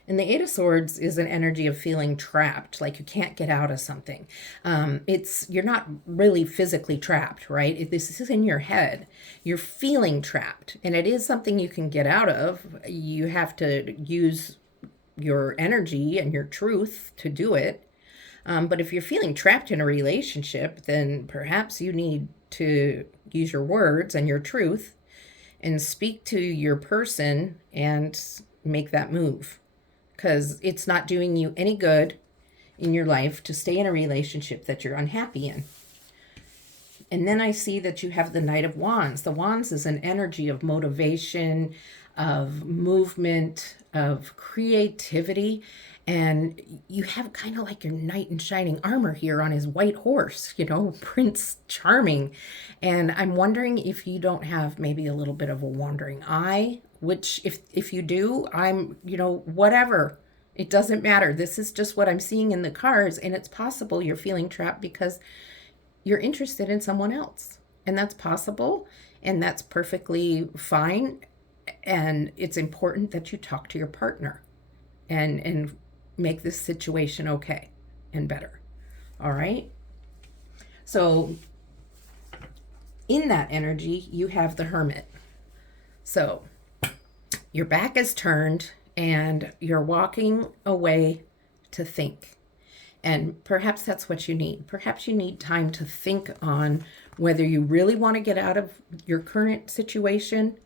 And the 8 of Swords is an energy of feeling trapped, like you can't get out of something. You're not really physically trapped, right? This is in your head. You're feeling trapped, and it is something you can get out of. You have to use your energy and your truth to do it. But if you're feeling trapped in a relationship, then perhaps you need to use your words and your truth and speak to your person and make that move. Because it's not doing you any good in your life to stay in a relationship that you're unhappy in. And then I see that you have the Knight of Wands. The Wands is an energy of motivation, of movement, of creativity. And you have kind of like your knight in shining armor here on his white horse, Prince Charming. And I'm wondering if you don't have maybe a little bit of a wandering eye, which if you do, whatever. It doesn't matter. This is just what I'm seeing in the cards. And it's possible you're feeling trapped because you're interested in someone else. And that's possible. And that's perfectly fine. And it's important that you talk to your partner and make this situation okay and better. All right. So in that energy, you have the Hermit. So your back is turned and you're walking away to think. And perhaps that's what you need. Perhaps you need time to think on whether you really want to get out of your current situation.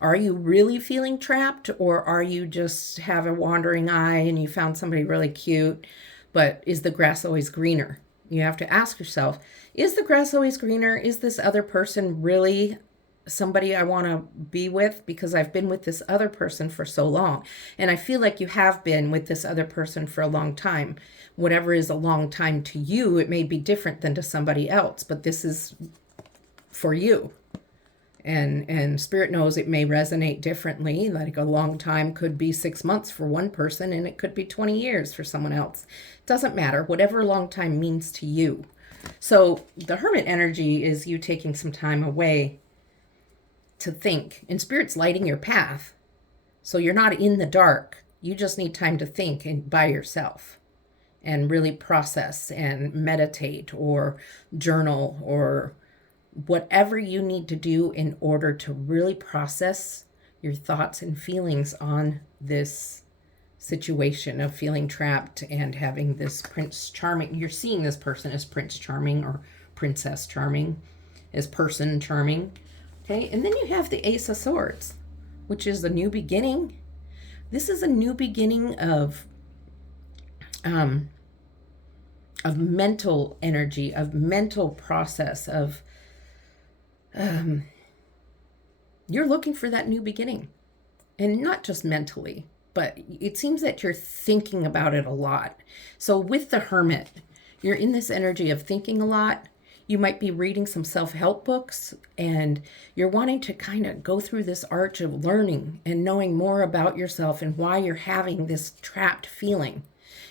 Are you really feeling trapped, or are you just have a wandering eye and you found somebody really cute, but is the grass always greener? You have to ask yourself, is the grass always greener? Is this other person really somebody I want to be with? Because I've been with this other person for so long. And I feel like you have been with this other person for a long time. Whatever is a long time to you, it may be different than to somebody else, but this is for you. And Spirit knows it may resonate differently. Like a long time could be 6 months for one person, and it could be 20 years for someone else. Doesn't matter, whatever long time means to you. So the Hermit energy is you taking some time away to think. And Spirit's lighting your path. So you're not in the dark. You just need time to think and by yourself and really process and meditate or journal or whatever you need to do in order to really process your thoughts and feelings on this situation of feeling trapped and having this Prince Charming. You're seeing this person as Prince Charming or Princess Charming, as person charming. Okay, and then you have the Ace of Swords, which is a new beginning. This is a new beginning of mental energy, of mental process, of you're looking for that new beginning. And not just mentally, but it seems that you're thinking about it a lot. So with the Hermit, you're in this energy of thinking a lot. You might be reading some self-help books, and you're wanting to kind of go through this arch of learning and knowing more about yourself and why you're having this trapped feeling.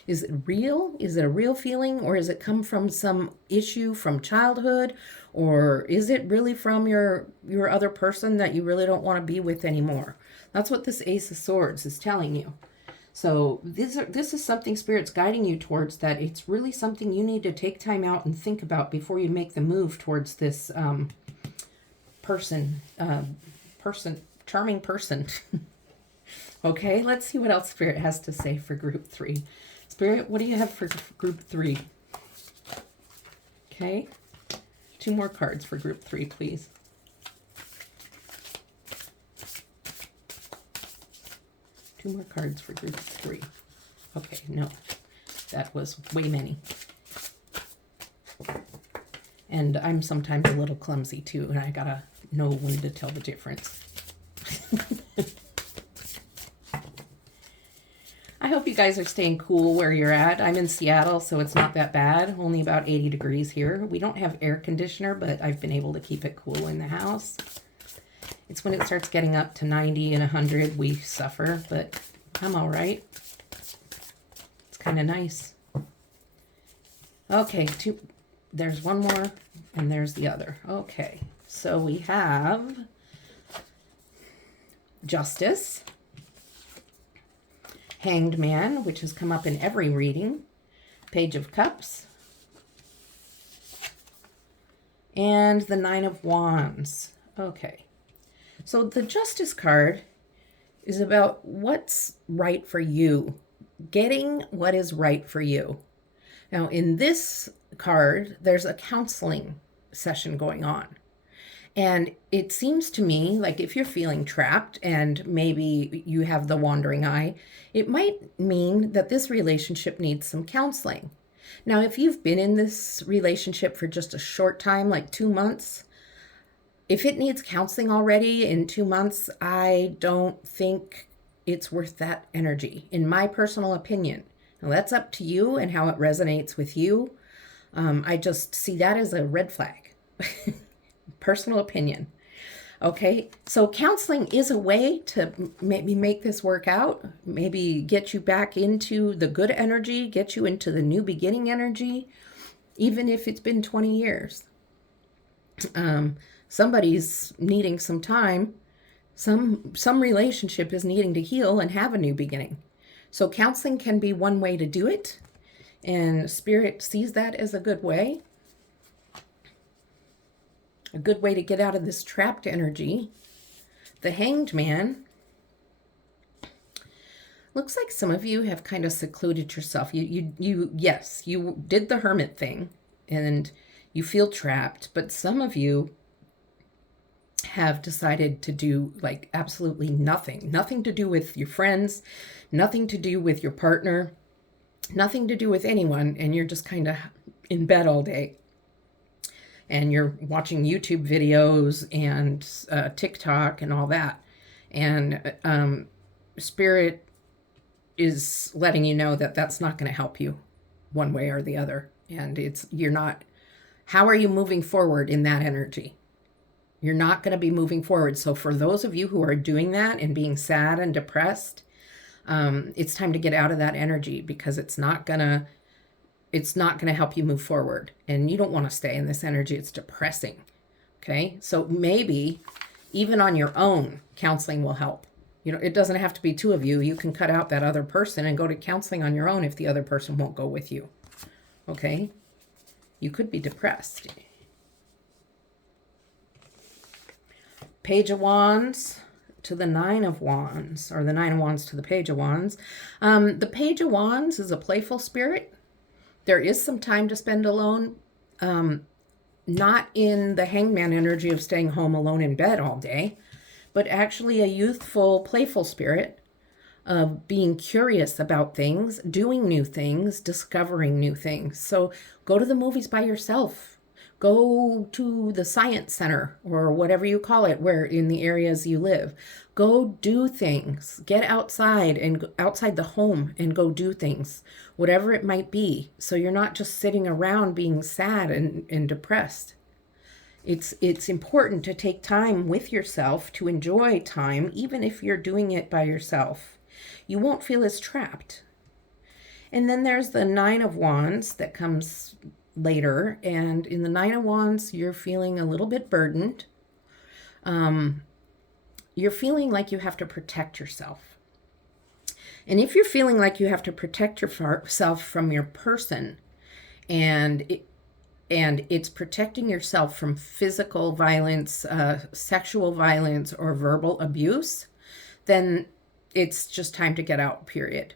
Is it real? Is it a real feeling, or is it come from some issue from childhood, or is it really from your other person that you really don't want to be with anymore? That's what this Ace of Swords is telling you. So this is something Spirit's guiding you towards, that it's really something you need to take time out and think about before you make the move towards this charming person. Okay, let's see what else Spirit has to say for group 3. Spirit, what do you have for group 3? Okay, 2 more cards for group 3, please. More cards for group 3. Okay, no, that was way many. And I'm sometimes a little clumsy too, and I gotta know when to tell the difference. I hope you guys are staying cool where you're at. I'm in Seattle, so it's not that bad. Only about 80 degrees here. We don't have air conditioner, but I've been able to keep it cool in the house. It's when it starts getting up to 90 and 100 we suffer, but I'm all right. It's kind of nice. Okay, there's one more, and there's the other. Okay, so we have Justice, Hanged Man, which has come up in every reading, Page of Cups, and the Nine of Wands. Okay. So the Justice card is about what's right for you, getting what is right for you. Now, in this card, there's a counseling session going on. And it seems to me like if you're feeling trapped and maybe you have the wandering eye, it might mean that this relationship needs some counseling. Now, if you've been in this relationship for just a short time, like 2 months, if it needs counseling already in 2 months, I don't think it's worth that energy, in my personal opinion. Now, that's up to you and how it resonates with you. I just see that as a red flag. Personal opinion. Okay, so counseling is a way to maybe make this work out, maybe get you back into the good energy, get you into the new beginning energy, even if it's been 20 years. Somebody's needing some time. Some relationship is needing to heal and have a new beginning. So counseling can be one way to do it, and Spirit sees that as a good way. A good way to get out of this trapped energy. The Hanged Man. Looks like some of you have kind of secluded yourself. Yes, you did the hermit thing and you feel trapped, but some of you have decided to do like absolutely nothing. Nothing to do with your friends, nothing to do with your partner, nothing to do with anyone, and you're just kind of in bed all day. And you're watching YouTube videos and TikTok and all that. And Spirit is letting you know that that's not going to help you one way or the other. And you're not, how are you moving forward in that energy? You're not going to be moving forward. So for those of you who are doing that and being sad and depressed, it's time to get out of that energy, because it's not going to help you move forward. And you don't want to stay in this energy. It's depressing. Okay. So maybe even on your own, counseling will help. You know, it doesn't have to be 2 of you. You can cut out that other person and go to counseling on your own if the other person won't go with you. Okay. You could be depressed. Page of Wands, to the Nine of Wands, or the Nine of Wands to the Page of Wands. The Page of Wands is a playful spirit. There is some time to spend alone, not in the hangman energy of staying home alone in bed all day, but actually a youthful, playful spirit of being curious about things, doing new things, discovering new things. So go to the movies by yourself. Go to the science center or whatever you call it, where in the areas you live. Go do things. Get outside and outside the home and go do things, whatever it might be. So you're not just sitting around being sad and depressed. It's important to take time with yourself, to enjoy time, even if you're doing it by yourself. You won't feel as trapped. And then there's the Nine of Wands that comes later. And in the Nine of Wands, you're feeling a little bit burdened. You're feeling like you have to protect yourself. And if you're feeling like you have to protect yourself from your person, and it's protecting yourself from physical violence, sexual violence, or verbal abuse, then it's just time to get out, period.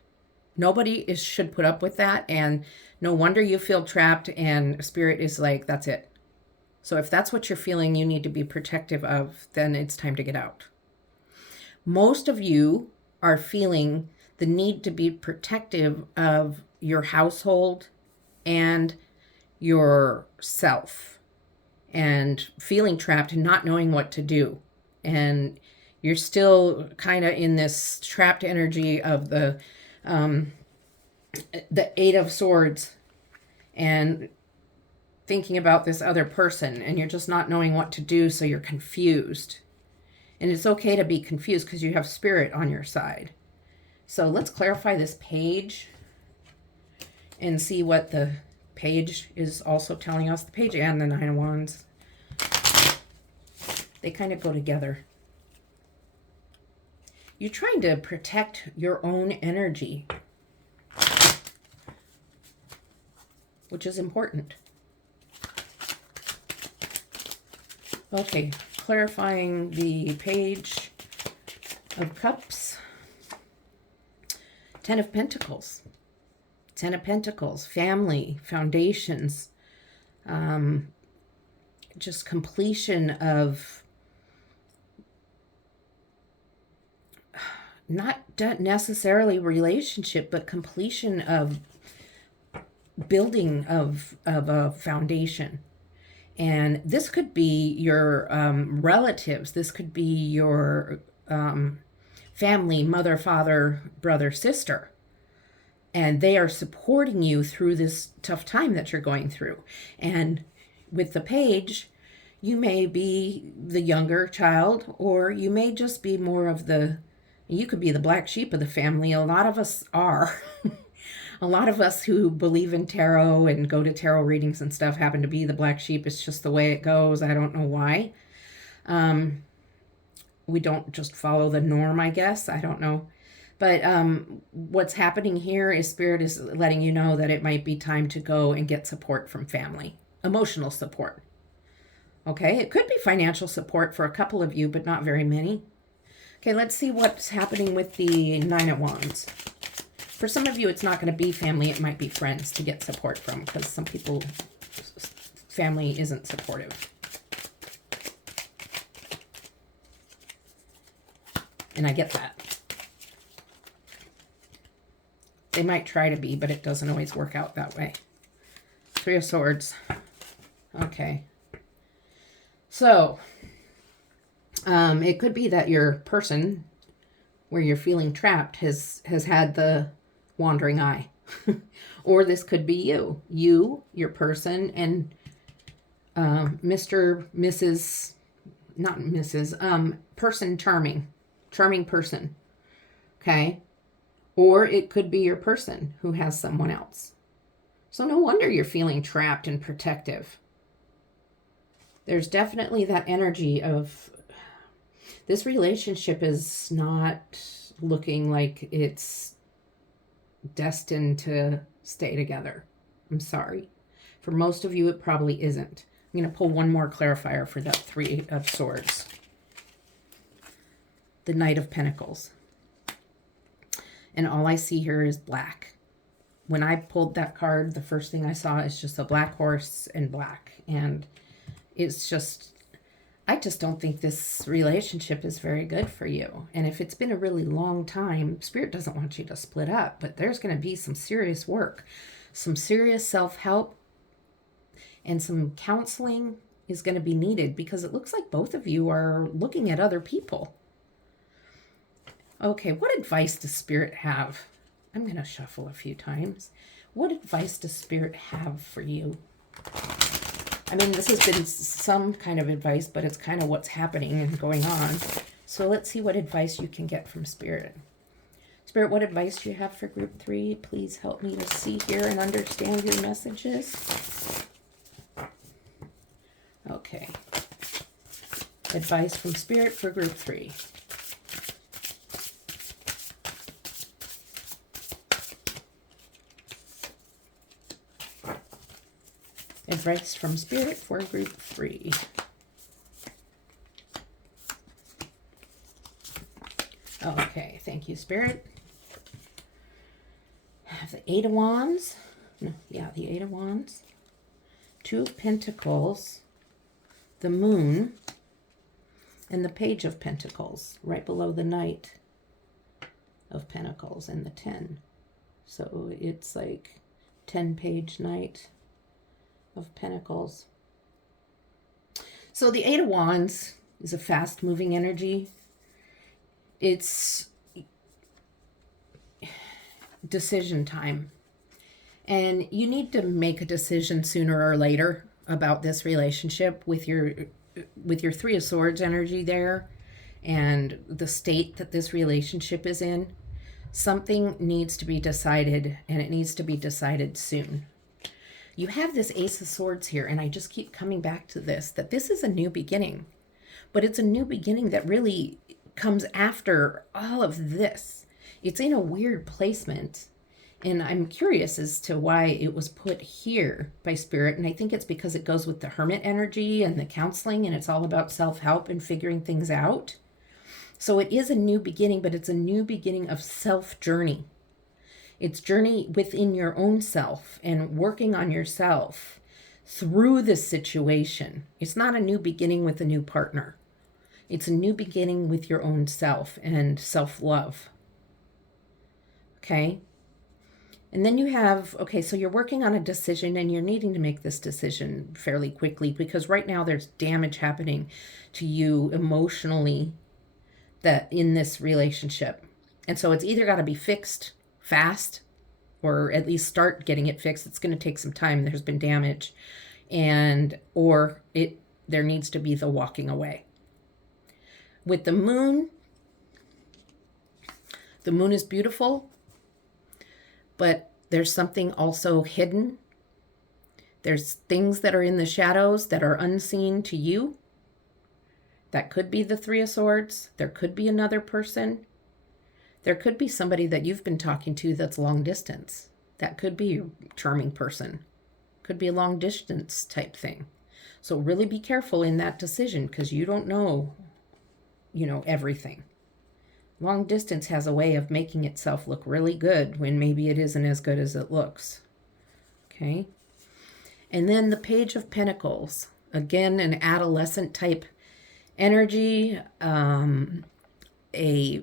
Nobody should put up with that, and no wonder you feel trapped, and Spirit is like, that's it. So if that's what you're feeling you need to be protective of, then it's time to get out. Most of you are feeling the need to be protective of your household and yourself, and feeling trapped and not knowing what to do. And you're still kind of in this trapped energy of the Eight of Swords, and thinking about this other person, and you're just not knowing what to do, so you're confused. And it's okay to be confused because you have Spirit on your side. So let's clarify this page and see what the page is also telling us. The page and the Nine of Wands, they kind of go together. You're trying to protect your own energy, which is important. Okay, clarifying the Page of Cups. Ten of Pentacles. Ten of Pentacles, family, foundations, just completion of not necessarily relationship, but completion of building of a foundation. And this could be your relatives. This could be your family, mother, father, brother, sister. And they are supporting you through this tough time that you're going through. And with the Page, you may be the younger child, or you may just be more of you could be the black sheep of the family. A lot of us are. A lot of us who believe in tarot and go to tarot readings and stuff happen to be the black sheep. It's just the way it goes. I don't know why. We don't just follow the norm, I guess. I don't know. But what's happening here is Spirit is letting you know that it might be time to go and get support from family. Emotional support. Okay, it could be financial support for a couple of you, but not very many. Okay, let's see what's happening with the Nine of Wands. For some of you, it's not going to be family. It might be friends to get support from, because some people, family isn't supportive. And I get that. They might try to be, but it doesn't always work out that way. Three of Swords. Okay. So, it could be that your person where you're feeling trapped has had the wandering eye. Or this could be you. You, your person, and Mr., Mrs., not Mrs., person charming. Charming person. Okay? Or it could be your person who has someone else. So no wonder you're feeling trapped and protective. There's definitely that energy of this relationship is not looking like it's destined to stay together. I'm sorry. For most of you, it probably isn't. I'm going to pull one more clarifier for that Three of Swords. the Knight of Pentacles. And all I see here is black. When I pulled that card, the first thing I saw is just a black horse and black. And it's just, I just don't think this relationship is very good for you. And if it's been a really long time, Spirit doesn't want you to split up, but there's going to be some serious work, some serious self-help, and some counseling is going to be needed, because it looks like both of you are looking at other people. Okay, what advice does Spirit have? I'm going to shuffle a few times. What advice does Spirit have for you? I mean, this has been some kind of advice, but it's kind of what's happening and going on. So let's see what advice you can get from Spirit. Spirit, what advice do you have for group 3? Please help me to see here and understand your messages. Okay. Advice from Spirit for group 3. Advice from Spirit for group 3. Okay, thank you, Spirit. I have the 8 of Wands. No, yeah, the 8 of Wands. 2 of Pentacles. The Moon. And the Page of Pentacles, right below the Knight of Pentacles and the 10. So it's like 10-page Knight of Pentacles. So the 8 of Wands is a fast-moving energy. It's decision time. And you need to make a decision sooner or later about this relationship with your 3 of Swords energy there and the state that this relationship is in. Something needs to be decided, and it needs to be decided soon. You have this Ace of Swords here, and I just keep coming back to this, that this is a new beginning. But it's a new beginning that really comes after all of this. It's in a weird placement, and I'm curious as to why it was put here by Spirit, and I think it's because it goes with the Hermit energy and the counseling, and it's all about self-help and figuring things out. So it is a new beginning, but it's a new beginning of self-journey. It's journey within your own self and working on yourself through this situation. It's not a new beginning with a new partner. It's a new beginning with your own self and self-love. Okay? And then you have, okay, so you're working on a decision and you're needing to make this decision fairly quickly, because right now there's damage happening to you emotionally that in this relationship. And so it's either got to be fixed fast, or at least start getting it fixed. It's going to take some time. There's been damage, or there needs to be the walking away. With the Moon is beautiful, but there's something also hidden. There's things that are in the shadows that are unseen to you. That could be the 3 of Swords. There could be another person. There could be somebody that you've been talking to that's long distance. That could be a charming person. Could be a long distance type thing. So really be careful in that decision, because you don't know, everything. Long distance has a way of making itself look really good when maybe it isn't as good as it looks. Okay. And then the Page of Pentacles. Again, an adolescent type energy. A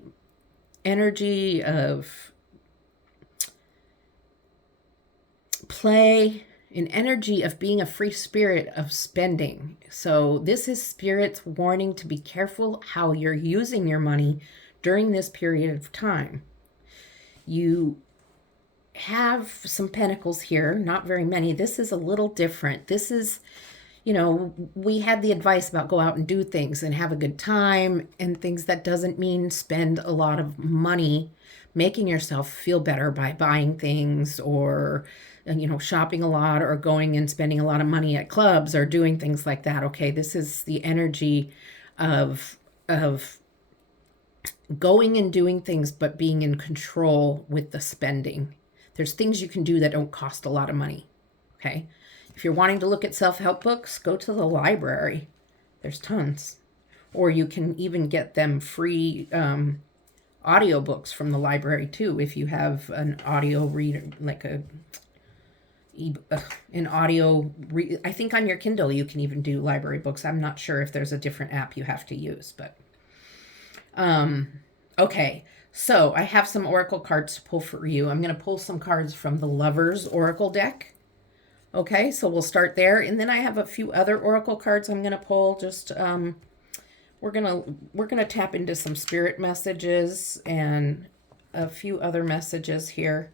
energy of play, an energy of being a free spirit of spending. So this is Spirit's warning to be careful how you're using your money during this period of time. You have some pentacles here, not very many. This is a little different. This is, we had the advice about go out and do things and have a good time and things. That doesn't mean spend a lot of money making yourself feel better by buying things or, shopping a lot or going and spending a lot of money at clubs or doing things like that. Okay, this is the energy of going and doing things, but being in control with the spending. There's things you can do that don't cost a lot of money. Okay. If you're wanting to look at self-help books, go to the library. There's tons. Or you can even get them free audiobooks from the library too, if you have an audio reader, like I think on your Kindle you can even do library books. I'm not sure if there's a different app you have to use, but okay. So I have some oracle cards to pull for you. I'm going to pull some cards from the Lovers Oracle deck. Okay, so we'll start there, and then I have a few other oracle cards I'm going to pull. Just we're gonna tap into some spirit messages and a few other messages here.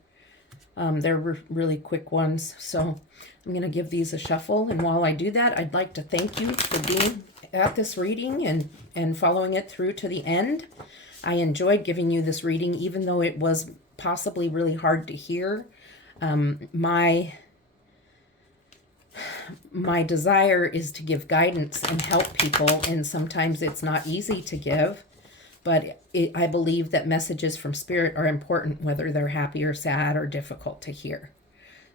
They're really quick ones, so I'm going to give these a shuffle. And while I do that, I'd like to thank you for being at this reading and following it through to the end. I enjoyed giving you this reading, even though it was possibly really hard to hear. My desire is to give guidance and help people, and sometimes it's not easy to give. But I believe that messages from Spirit are important, whether they're happy or sad or difficult to hear.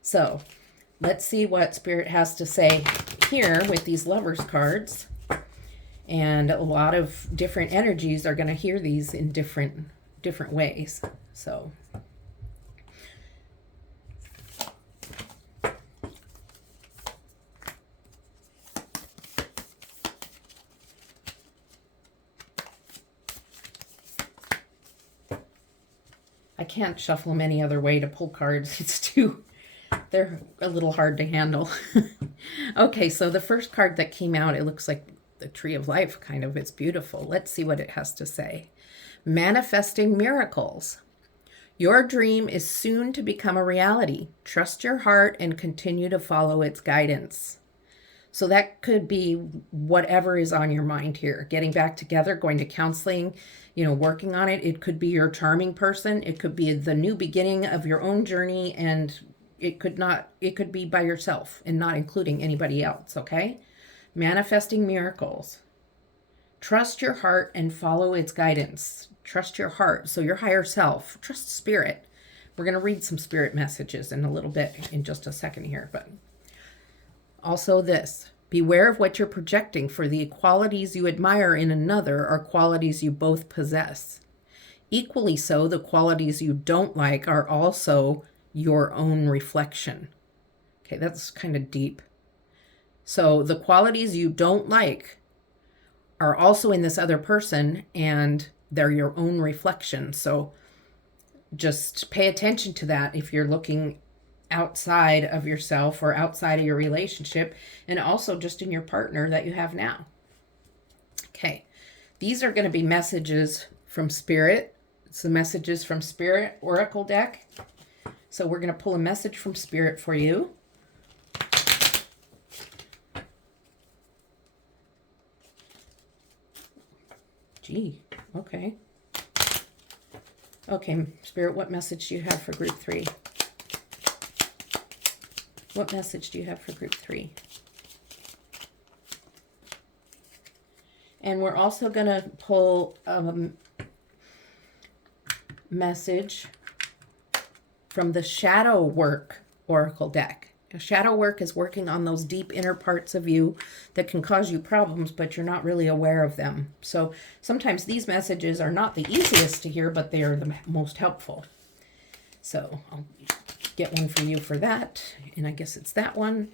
So let's see what Spirit has to say here with these Lovers cards. And a lot of different energies are going to hear these in different ways. So I can't shuffle them any other way to pull cards. They're a little hard to handle. Okay, so the first card that came out, it looks like the Tree of Life, kind of. It's beautiful. Let's see what it has to say. Manifesting miracles. Your dream is soon to become a reality. Trust your heart and continue to follow its guidance. So that could be whatever is on your mind here. Be back together, going to counseling, working on it. It could be your charming person. It could be the new beginning of your own journey, and it could be by yourself and not including anybody else, okay? Manifesting miracles. Trust your heart and follow its guidance. Trust your heart, so your higher self. Trust Spirit. We're going to read some Spirit messages in a little bit, in just a second here, but also this. Beware of what you're projecting, for the qualities you admire in another are qualities you both possess. Equally so, the qualities you don't like are also your own reflection. Okay, that's kind of deep. So the qualities you don't like are also in this other person, and they're your own reflection. So just pay attention to that if you're looking outside of yourself or outside of your relationship, and also just in your partner that you have now. Okay, these are going to be messages from Spirit. It's the Messages from Spirit Oracle deck. So we're going to pull a message from Spirit for you. Gee, okay. Okay, Spirit, what message do you have for group 3? What message do you have for group 3? And we're also going to pull a message from the Shadow Work Oracle deck. Shadow work is working on those deep inner parts of you that can cause you problems, but you're not really aware of them. So sometimes these messages are not the easiest to hear, but they are the most helpful. So I'll get one for you for that. And I guess it's that one.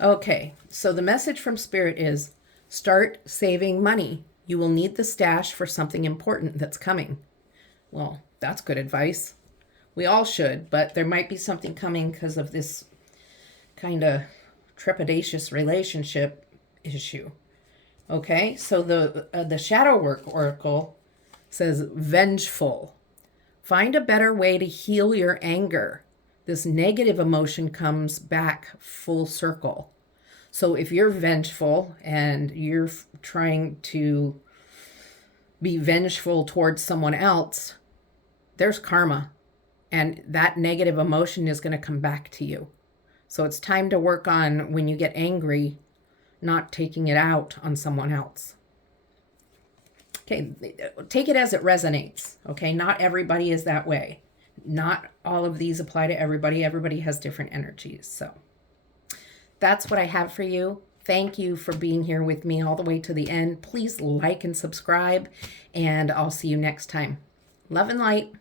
Okay, so the message from Spirit is, start saving money. You will need the stash for something important that's coming. Well, that's good advice. We all should, but there might be something coming because of this kind of trepidatious relationship issue. Okay, so the Shadow Work Oracle says vengeful. Find a better way to heal your anger. This negative emotion comes back full circle. So if you're vengeful and you're trying to be vengeful towards someone else, there's karma. And that negative emotion is going to come back to you. So it's time to work on, when you get angry, not taking it out on someone else. Okay, take it as it resonates. Okay, not everybody is that way. Not all of these apply to everybody. Everybody has different energies. So that's what I have for you. Thank you for being here with me all the way to the end. Please like and subscribe, and I'll see you next time. Love and light.